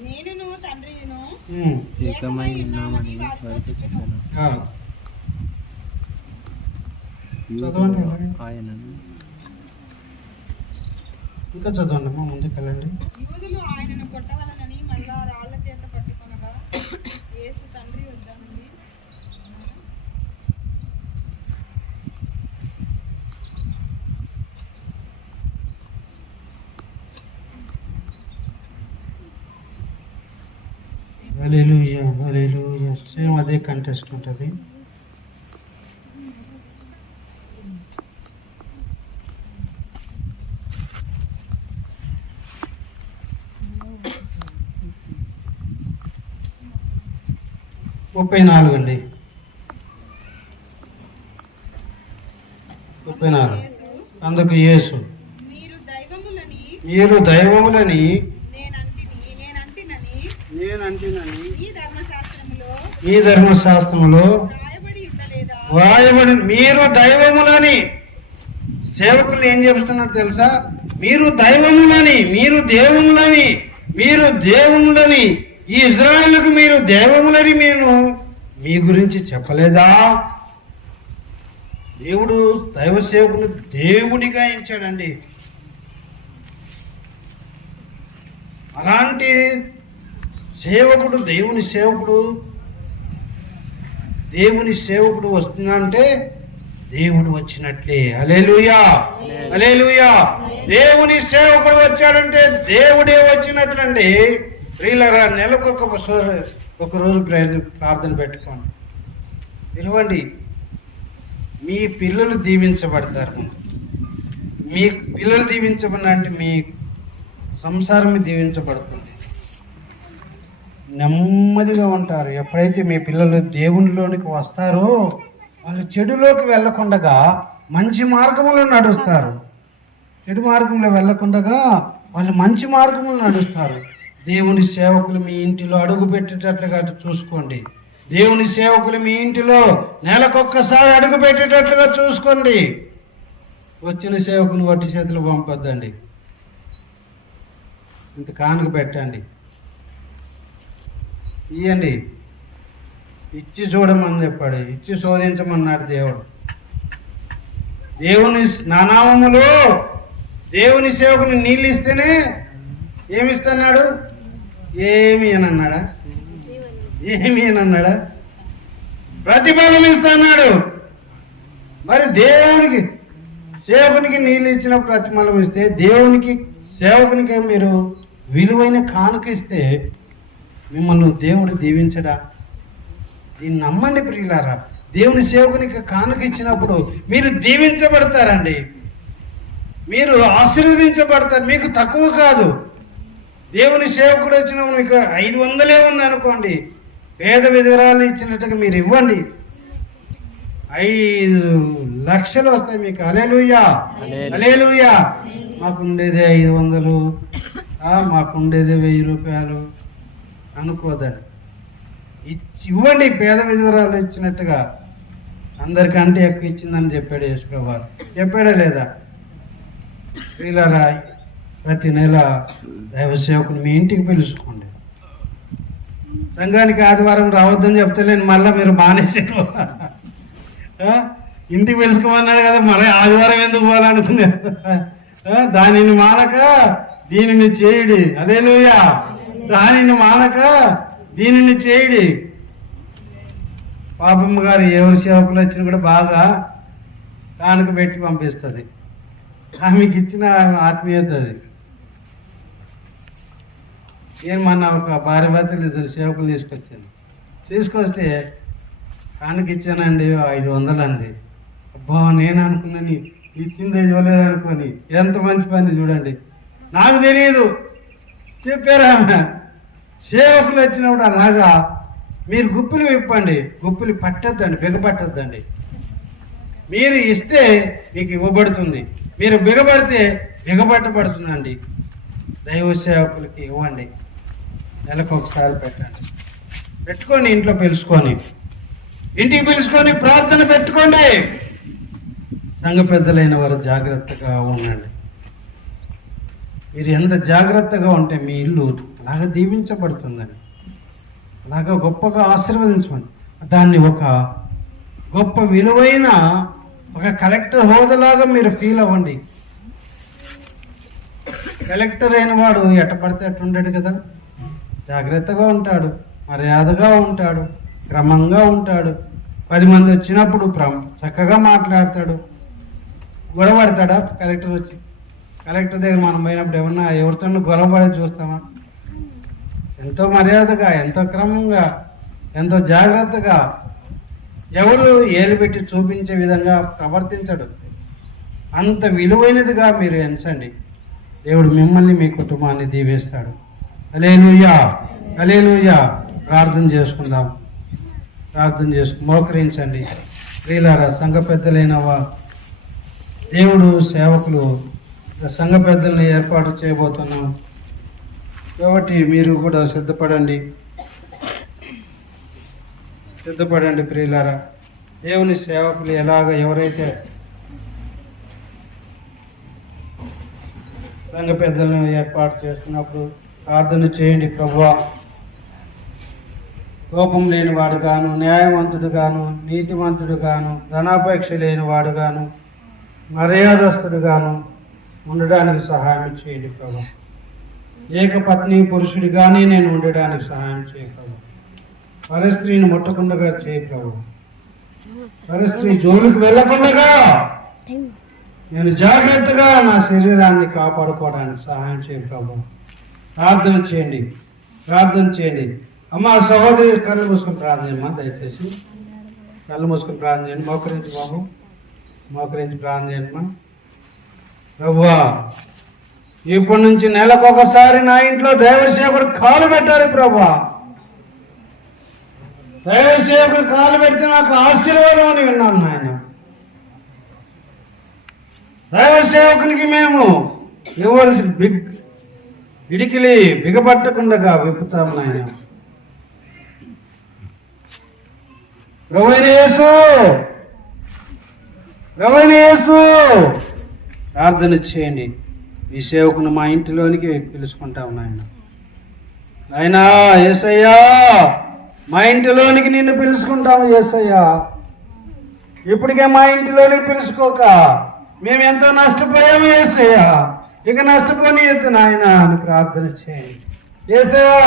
నేనును తండ్రియును ఏకమై ఉన్నామని వారితో చెప్పాను. ఆయనను ఇంకా చదవండి అమ్మా, ముందుకు వెళ్ళండి. యూదులు ఆయనను కొట్టవలనని మళ్ళా రాళ్ల చేత పట్టుకొనగా యేసు తండ్రి వద్ద నుండి హల్లెలూయా, హల్లెలూయా. సేమ్ అదే కంటెస్ట్ ఉంటుంది. ముప్పై 34 అండి. 34. అందుకు యేసు, మీరు దైవములని నేనంటినని ఈ ధర్మశాస్త్రములో వ్రాయబడి. మీరు దైవములని, సేవకులు ఏం చెప్తున్నారు తెలుసా? మీరు దైవములని, మీరు దేవుములని, ఈ ఇజ్రాయేలుకు మీరు దైవములని నేను మీ గురించి చెప్పలేదా? దేవుడు దైవ సేవకుని దేవుడిగా ఎంచాడండి. అలాంటి సేవకుడు, దేవుని సేవకుడు వస్తున్నాడంటే దేవుడు వచ్చినట్లే. హల్లెలూయా, హల్లెలూయా. దేవుని సేవకుడు వచ్చాడంటే దేవుడే వచ్చినట్లండి. ప్రియులారా, నెలకు ఒక రోజు ప్రార్థన పెట్టుకోండి, పిలవండి. మీ పిల్లలు దీవించబడతారు. మీ పిల్లలు దీవించబడినంటే మీ సంసారం దీవించబడుతుంది. నెమ్మదిగా ఉంటారు. ఎప్పుడైతే మీ పిల్లలు దేవునిలోనికి వస్తారో వాళ్ళు చెడులోకి వెళ్ళకుండగా మంచి మార్గంలో నడుస్తారు. చెడు మార్గంలో వెళ్ళకుండగా వాళ్ళు మంచి మార్గంలో నడుస్తారు. దేవుని సేవకులు మీ ఇంటిలో అడుగు పెట్టేటట్లుగా చూసుకోండి. దేవుని సేవకులు మీ ఇంటిలో నెలకొక్కసారి అడుగు పెట్టేటట్లుగా చూసుకోండి. వచ్చిన సేవకుని వట్టి చేతులు పంపొద్దండి. ఇంత కానుక పెట్టండి, ఇయ్యండి. ఇచ్చి చూడమని చెప్పాడు, ఇచ్చి శోధించమన్నాడు దేవుడు. దేవుని నానామములో దేవుని సేవకుని నీళ్ళు ఇస్తేనే ఏమిస్తున్నాడు? ఏమి అని అన్నాడా? ఏమి అని అన్నాడా? ప్రతిఫలం ఇస్తున్నాడు. మరి దేవునికి సేవకునికి నీళ్ళు ఇచ్చిన ప్రతిఫలం ఇస్తే, దేవునికి సేవకునికి మీరు విలువైన కానుక ఇస్తే మిమ్మల్ని దేవుడు దీవించడా? దీన్ని నమ్మండి ప్రియులారా. దేవుని సేవకునికి కానుక ఇచ్చినప్పుడు మీరు దీవించబడతారండి, మీరు ఆశీర్వదించబడతారు. మీకు తక్కువ కాదు. దేవుని సేవకుడు వచ్చినప్పుడు మీకు 500 ఉంది అనుకోండి, పేద విధవరాలు ఇచ్చినట్టుగా మీరు ఇవ్వండి, 5 లక్షలు వస్తాయి మీకు. హల్లెలూయా, హల్లెలూయా. మాకుండేది 500, మాకుండేది 1000 రూపాయలు అనుకోదండి. ఇవ్వండి, పేద విధవరాలు ఇచ్చినట్టుగా. అందరికంటే ఎక్కువ ఇచ్చిందని చెప్పాడు యేసుప్రభు. చెప్పాడా లేదా? ప్రియులారా, ప్రతి నెల దైవ సేవకుని మీ ఇంటికి పిలుచుకోండి. సంఘానికి ఆదివారం రావద్దని చెప్తలేను, మళ్ళీ మీరు మానేసారు. ఇంటికి పిలుచుకోమన్నాడు కదా, మరి ఆదివారం ఎందుకు పోవాలనుకున్నారు? దానిని మానక దీనిని చేయుడి. హల్లెలూయా. దానిని మానక దీనిని చేయుడి. పాపమ్మ గారు ఎవరి సేవకులు వచ్చినా కూడా బాగా కానుక పెట్టి పంపిస్తుంది. ఆమెకి ఇచ్చిన ఆత్మీయత అది. నేను మొన్న ఒక భార్య భర్తలు 2 సేవకులు తీసుకొస్తే కానుక ఇచ్చానండి 500 అండి. అబ్బా, నేను అనుకున్నాను ఇచ్చింది ఇవ్వలేదు అనుకోని. ఎంత మంచి పని చూడండి. నాకు తెలియదు, చెప్పారు ఆమె. సేవకులు వచ్చినప్పుడు అలాగా మీరు గుప్పులు విప్పండి, గుప్పులు పట్టద్దండి, బిగపట్టద్దండి. మీరు ఇస్తే మీకు ఇవ్వబడుతుంది, మీరు బిగపడితే బిగపట్టబడుతుందండి. దైవ సేవకులకి ఇవ్వండి, నెలకు ఒకసారి పెట్టండి. పెట్టుకోండి, ఇంట్లో పిలుచుకొని, ఇంటికి పిలుచుకొని ప్రార్థన పెట్టుకోండి. సంఘ పెద్దలైన వారు జాగ్రత్తగా ఉండండి. మీరు ఎంత జాగ్రత్తగా ఉంటే మీ ఇల్లు అలాగ దీవించబడుతుందని, అలాగా గొప్పగా ఆశీర్వదించమని, దాన్ని ఒక గొప్ప విలువైన ఒక కలెక్టర్ హోదాలాగా మీరు ఫీల్ అవ్వండి. కలెక్టర్ అయిన వాడు ఎట్ట పడితే అట్టు ఉండడు కదా. జాగ్రత్తగా ఉంటాడు, మర్యాదగా ఉంటాడు, క్రమంగా ఉంటాడు. 10 మంది వచ్చినప్పుడు చక్కగా మాట్లాడతాడు. గొడవపడతాడా కలెక్టర్ వచ్చి? కలెక్టర్ దగ్గర మనం పోయినప్పుడు ఏమన్నా ఎవరితో గొడవపడేది చూస్తామా? ఎంతో మర్యాదగా, ఎంతో క్రమంగా, ఎంతో జాగ్రత్తగా, ఎవరు ఏలు పెట్టి చూపించే విధంగా ప్రవర్తించడు. అంత విలువైనదిగా మీరు ఎంచండి. దేవుడు మిమ్మల్ని, మీ కుటుంబాన్ని దీవిస్తాడు. హల్లెలూయా, హల్లెలూయా. ప్రార్థన చేసుకుందాం. మోకరించండి. ప్రియులారా, సంఘ పెద్దలైన దేవుడు సేవకులు సంఘ పెద్దల్ని ఏర్పాటు చేయబోతున్నాం కాబట్టి మీరు కూడా సిద్ధపడండి ప్రియులారా. దేవుని సేవకులు ఎవరైతే సంఘ పెద్దలను ఏర్పాటు చేస్తున్నప్పుడు ప్రార్థన చేయండి. ప్రభువా, కోపం లేని వాడు గాను, న్యాయవంతుడు గాను, నీతివంతుడు గాను, ధనాపేక్ష లేని వాడు గాను, మర్యాదస్తుడు గాను ఉండడానికి సహాయం చేయండి ప్రభు. ఏకపత్ని పురుషుడిగానే నేను ఉండడానికి సహాయం చేయ ప్రభు. పరస్త్రీని ముట్టకుండా చేయ ప్రభు. పరస్త్రీ జోలికి వెళ్ళకుండా నేను జాగ్రత్తగా నా శరీరాన్ని కాపాడుకోవడానికి సహాయం చేయ ప్రభు. ప్రార్థన చేయండి. అమ్మ, సహోదరి కళ్ళు మూసుకొని ప్రార్థన చేయమ్మా. దయచేసి కళ్ళు మూసుకొని ప్రార్థన చేయండి. మోకరించి ప్రార్థన చేయమ్మా. ప్రభువా, ఇప్పటి నుంచి నెలకొకసారి నా ఇంట్లో దైవసేవకుడు కాలు పెట్టాలి ప్రభువా. దైవసేవకుడు కాలు పెడితే నాకు ఆశీర్వాదం అని విన్నాను నాయన. దైవసేవకునికి మేము ఇవ్వాల్సిన ఇడికిలి బిగపట్టకుండా విప్పుతాము నాయన. ప్రభువైన యేసు ప్రార్థన చేయండి. మీ సేవకును మా ఇంటిలోనికి పిలుచుకుంటాం నాయన. నాయనా యేసయ్యా, మా ఇంటిలోనికి నిన్ను పిలుచుకుంటాము యేసయ్యా. ఇప్పటికే మా ఇంటిలోనికి పిలుచుకోక మేము ఎంతో నష్టపోయాము యేసయ్యా. ఇక నష్టపోని నాయన అని ప్రార్థన చేయండి. యేసయ్యా,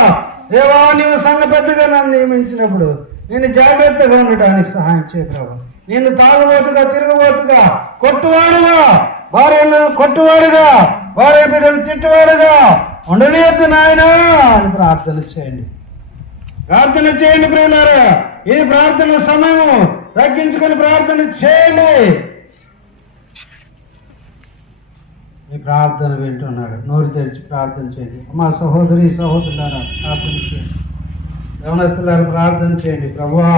దేవా నీవు సంఘ పెద్దగా నన్ను నియమించినప్పుడు నేను జాగ్రత్తగా ఉండటానికి సహాయం చేయ ప్రభు. నిన్ను తాగుబోతుగా, తిరుగుబోతుగా, కొట్టువాడుగా, భార్యను కొట్టువాడుగా, భార్య బిడ్డలు తిట్టువాడుగా ఉండలేదు నాయన అని ప్రార్థన చేయండి. ప్రార్థన చేయండి ప్రియులారా. ఈ ప్రార్థన సమయం తగ్గించుకొని ప్రార్థన చేయండి. ఈ ప్రార్థన వింటున్నాడు. నోరు తెరిచి ప్రార్థన చేయండి. మా సహోదరి సహోదరులారా ప్రార్థన చేయండి. యవనస్తులారా ప్రార్థన చేయండి. ప్రభువా,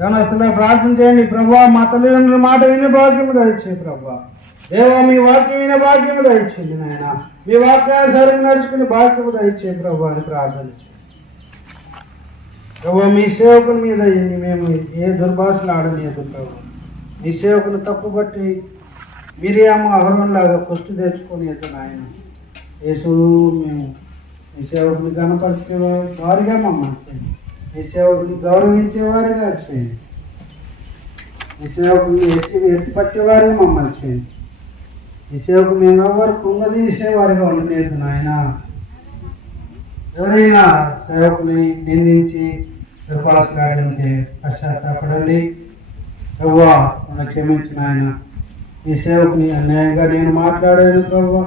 యవనస్తులారా ప్రార్థన చేయండి. ప్రభువా, మా తల్లిదండ్రుల మాట వినే భాగ్యము దయచేయి ప్రభువా. దేవా, మీ వాక్యం వినే భాగ్యము దయచేయండి నాయన. మీ వాక్యానుసారంగా నడుచుకుని భాగ్యము దయచేయి ప్రభు అని ప్రార్థన చేయండి. ప్రభు, మీ సేవకుని మీద మేము ఏ దుర్భాషలు ఆడలేదు ప్రభు. మీ సేవకుని తప్పుబట్టి మిరియాము అహరోనులాగా కుష్టి తెచ్చుకొని నాయన యేసు, మేము మీ సేవకుని గణపరిచే వారిగా మమ్మల్ని చేయండి. మీ సేవకుని గౌరవించేవారిగా చేయండి. మీ సేవకుని ఎత్తిపట్టేవారిగా మమ్మల్ని చేయండి. ఈ సేవకు మేము ఎవరు కుంగదీసేవారిగా ఉండలేదు నాయన. ఎవరైనా సేవకుని నిందించి దుర్భాషలాడుంటే పశ్చాత్తాపడండి ప్రభువా, నన్ను క్షమించిన ఆయన. ఈ సేవకుని అన్యాయంగా నేను మాట్లాడాను ప్రభువా.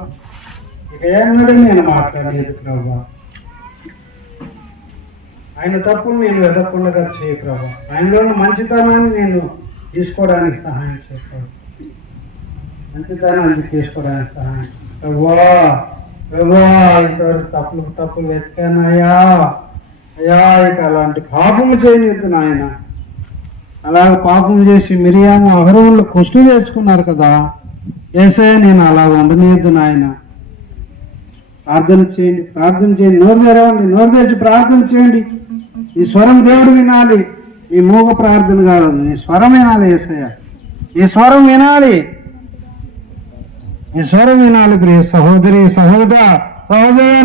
ఇక ఎన్నడూ నేను మాట్లాడలేదు ప్రభువా. ఆయన తప్పులు నేను వెతకుండా చేయ ప్రభు. ఆయనలో ఉన్న మంచితనాన్ని నేను తీసుకోవడానికి సహాయం చేస్తాను. మంచితనాన్ని తీసుకోవడానికి సహాయం ప్రభువా. ప్రభువా, ఇంతవరకు తప్పులు వెతికానయ్యా. అయ్యా, ఇక అలాంటి పాపము చేయనిద్దు నాయన. అలాగ పాపం చేసి మిరియాము అహరోనులు కుష్టి తెచ్చుకున్నారు కదా యేసయ్య, నేను అలాగ ఉండనియద్దు నాయన. ప్రార్థన చేయండి, ప్రార్థన చేయండి. నోరు తెరవండి, నోరు తెరిచి ప్రార్థన చేయండి. ఈ స్వరం దేవుడు వినాలి. ఈ మూగ ప్రార్థన కాదు, ఈ స్వరం వినాలి యేసయ్య. ఈ స్వరం వినాలి, ఈ స్వరం వినాలి. ప్రియ సహోదరి సహోదర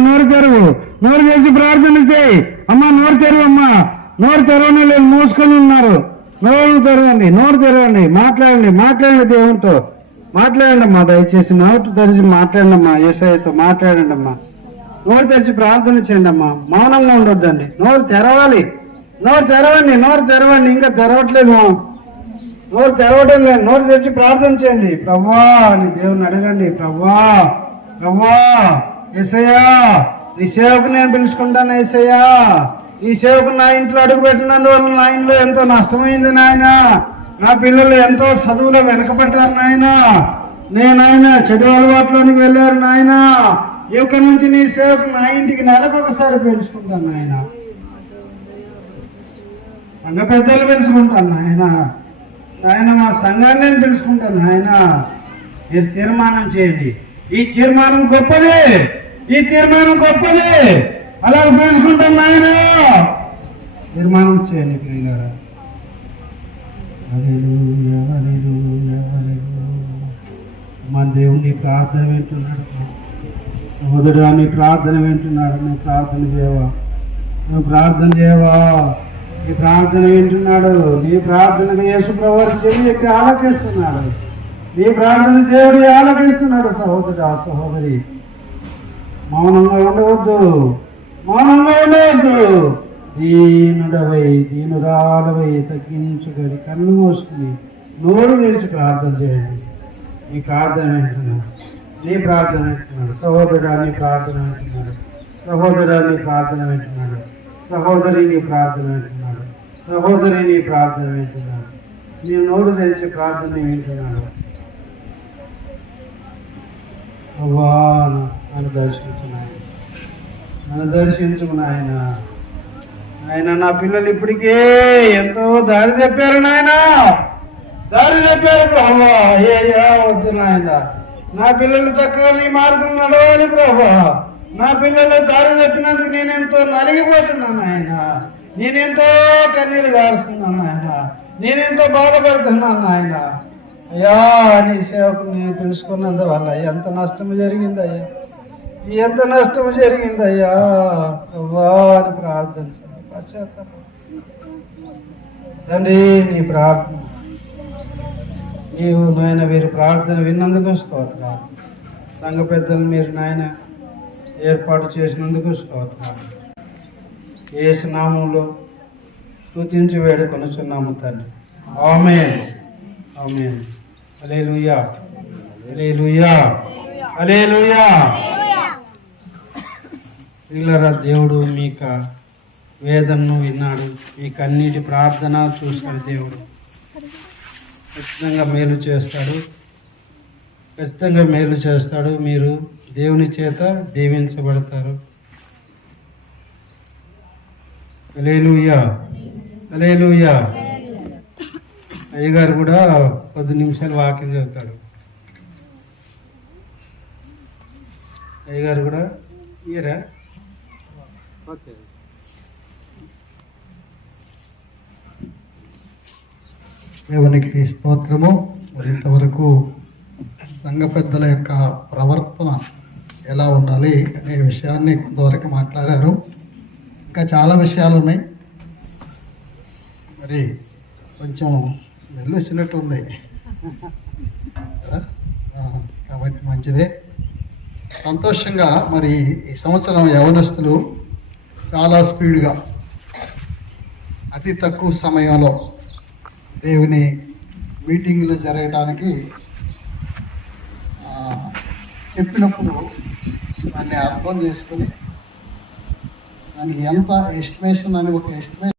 నోరు తెరువు, నోరు తెరిచి ప్రార్థన చేయి. అమ్మ నోరు తెరువు, అమ్మ నోరు తెరవని లేదు, మూసుకొని ఉన్నారు. నోరు తెరవండి, నోరు తెరవండి, మాట్లాడండి, మాట్లాడండి, దేవునితో మాట్లాడండి అమ్మా. దయచేసి నోరు తెరిచి మాట్లాడండి అమ్మా. యేసయ్యతో మాట్లాడండి అమ్మా. నోరు తెరిచి ప్రార్థన చేయండి అమ్మా. మౌనంగా ఉండొద్దండి, నోరు తెరవాలి. నోరు తెరవండి, నోరు తెరవండి. ఇంకా తెరవట్లేదు, నోరు తెరవడం లేదు. నోరు తెరిచి ప్రార్థన చేయండి. ప్రభువా అని దేవుని అడగండి. ప్రభువా, ప్రభువా, యేసయ్యా, నీ సేవకు నేను పిలుచుకుంటాను యేసయ్యా. ఈ సేవకు నా ఇంట్లో అడుగు పెట్టినందువల్ల నా ఇంట్లో ఎంతో నష్టమైంది నాయన. నా పిల్లలు ఎంతో చదువులో వెనకబడ్డారు నాయన. నేనాయన చెడు అలవాట్లోనికి వెళ్ళారు నాయన. ఇక నుంచి నీ సేవకు నా ఇంటికి నెలకు ఒకసారి పిలుచుకుంటాను నాయన. సంఘ పెద్దలు పిలుచుకుంటాను నాయన. నాయన మా సంఘాన్ని నేను పిలుచుకుంటాను నాయన. మీరు తీర్మానం చేయండి. ఈ తీర్మానం గొప్పది, ఈ తీర్మానం గొప్పది. అలా పిలుచుకుంటాను నాయన. తీర్మానం చేయండి ప్రియులారా. హల్లెలూయా, హల్లెలూయా, హల్లెలూయా. మా దేవుని ప్రార్థన వింటున్నాడు. సహోదరుడు నీ ప్రార్థన వింటున్నాడు. నువ్వు ప్రార్థన చేయవా? నువ్వు ప్రార్థన చేయవా? నీ ప్రార్థన వింటున్నాడు. నీ ప్రార్థనకు యేసు ప్రభువు చెవి ఎక్కి ఆలకిస్తున్నాడు. నీ ప్రార్థన దేవుడు ఆలకిస్తున్నాడు. సహోదరుడు సహోదరి, మౌనంగా ఉండవద్దు, మౌనంగా ఉండవద్దు. దీనుడవై దీనురాలవై తగ్గించుకొని కన్ను మూసుకుని నోరు తెరిచి ప్రార్థన చేయండి. నీ ప్రార్థన వింటున్నాడు. నీ ప్రార్థన వింటున్నాడు. సహోదరుడా నీ ప్రార్థన వింటున్నాడు. సహోదరుడా నీ ప్రార్థన వింటున్నాడు. సహోదరి నీ ప్రార్థన వింటున్నాడు. సహోదరి నీ ప్రార్థన వింటున్నాడు. నీ నోరు తెరిచి ప్రార్థన వింటున్నాడు. నన్ను దర్శించున్నాను, నన్ను దర్శించు నాయన. ఆయన నా పిల్లలు ఇప్పటికే ఎంతో దారి చెప్పారు నాయన, దారి చెప్పారు ప్రభా. వద్దు నాయన, నా పిల్లలు చక్కగా నీ మార్గం నడవాలి ప్రభా. నా పిల్లలు దారి చెప్పినందుకు నేనెంతో నలిగిపోతున్నాను ఆయన. నేనెంతో కన్నీరు గారుస్తున్నాను ఆయన. నేనెంతో బాధపడుతున్నాను ఆయన. అయ్యా నీ సేవకు నేను తెలుసుకున్నందువల్ల ఎంత నష్టం జరిగిందయ్యా, ఎంత నష్టం జరిగిందయ్యా అవ్వా అని ప్రార్థన తండ్రి. నీ ప్రార్థన నీవు నాయన వీరి ప్రార్థన విన్నందుకు స్తోత్రాలు. సంఘ పెద్దలు మీరు నాయన ఏర్పాటు చేసినందుకు స్తోత్రాలు. యేసు నామములో స్తుతించి వేడుకొనుచున్నాము తండ్రి. ఆమేన్ ఆమేన్. హల్లెలూయా హల్లెలూయా హల్లెలూయా. ప్రియులారా, దేవుడు మీక వేదనను విన్నాడు, మీ కన్నీటి ప్రార్థన చూస్తాడు. దేవుడు ఖచ్చితంగా మేలు చేస్తాడు, ఖచ్చితంగా మేలు చేస్తాడు. మీరు దేవుని చేత దీవించబడతారు. హల్లెలూయా హల్లెలూయా. అయ్యగారు కూడా 10 నిమిషాలు వాక్యం చెబుతాడు. అయ్యగారు కూడా ఇయరా. ఓకే. దేవునికి స్తోత్రము. మరి ఇంతవరకు సంఘ పెద్దల యొక్క ప్రవర్తన ఎలా ఉండాలి అనే విషయాన్ని కొంతవరకు మాట్లాడారు. ఇంకా చాలా విషయాలు ఉన్నాయి. మరి కొంచెం స్మెల్ వచ్చినట్టు ఉంది కదా? కాబట్టి మంచిదే, సంతోషంగా. మరి ఈ సంవత్సరం యవనస్తులు చాలా స్పీడ్గా అతి తక్కువ సమయంలో దేవుని మీటింగ్లు జరగడానికి చెప్పినప్పుడు దాన్ని అర్థం చేసుకొని దానికి ఎంత ఎస్టిమేషన్ అని ఒక ఎస్టిమేషన్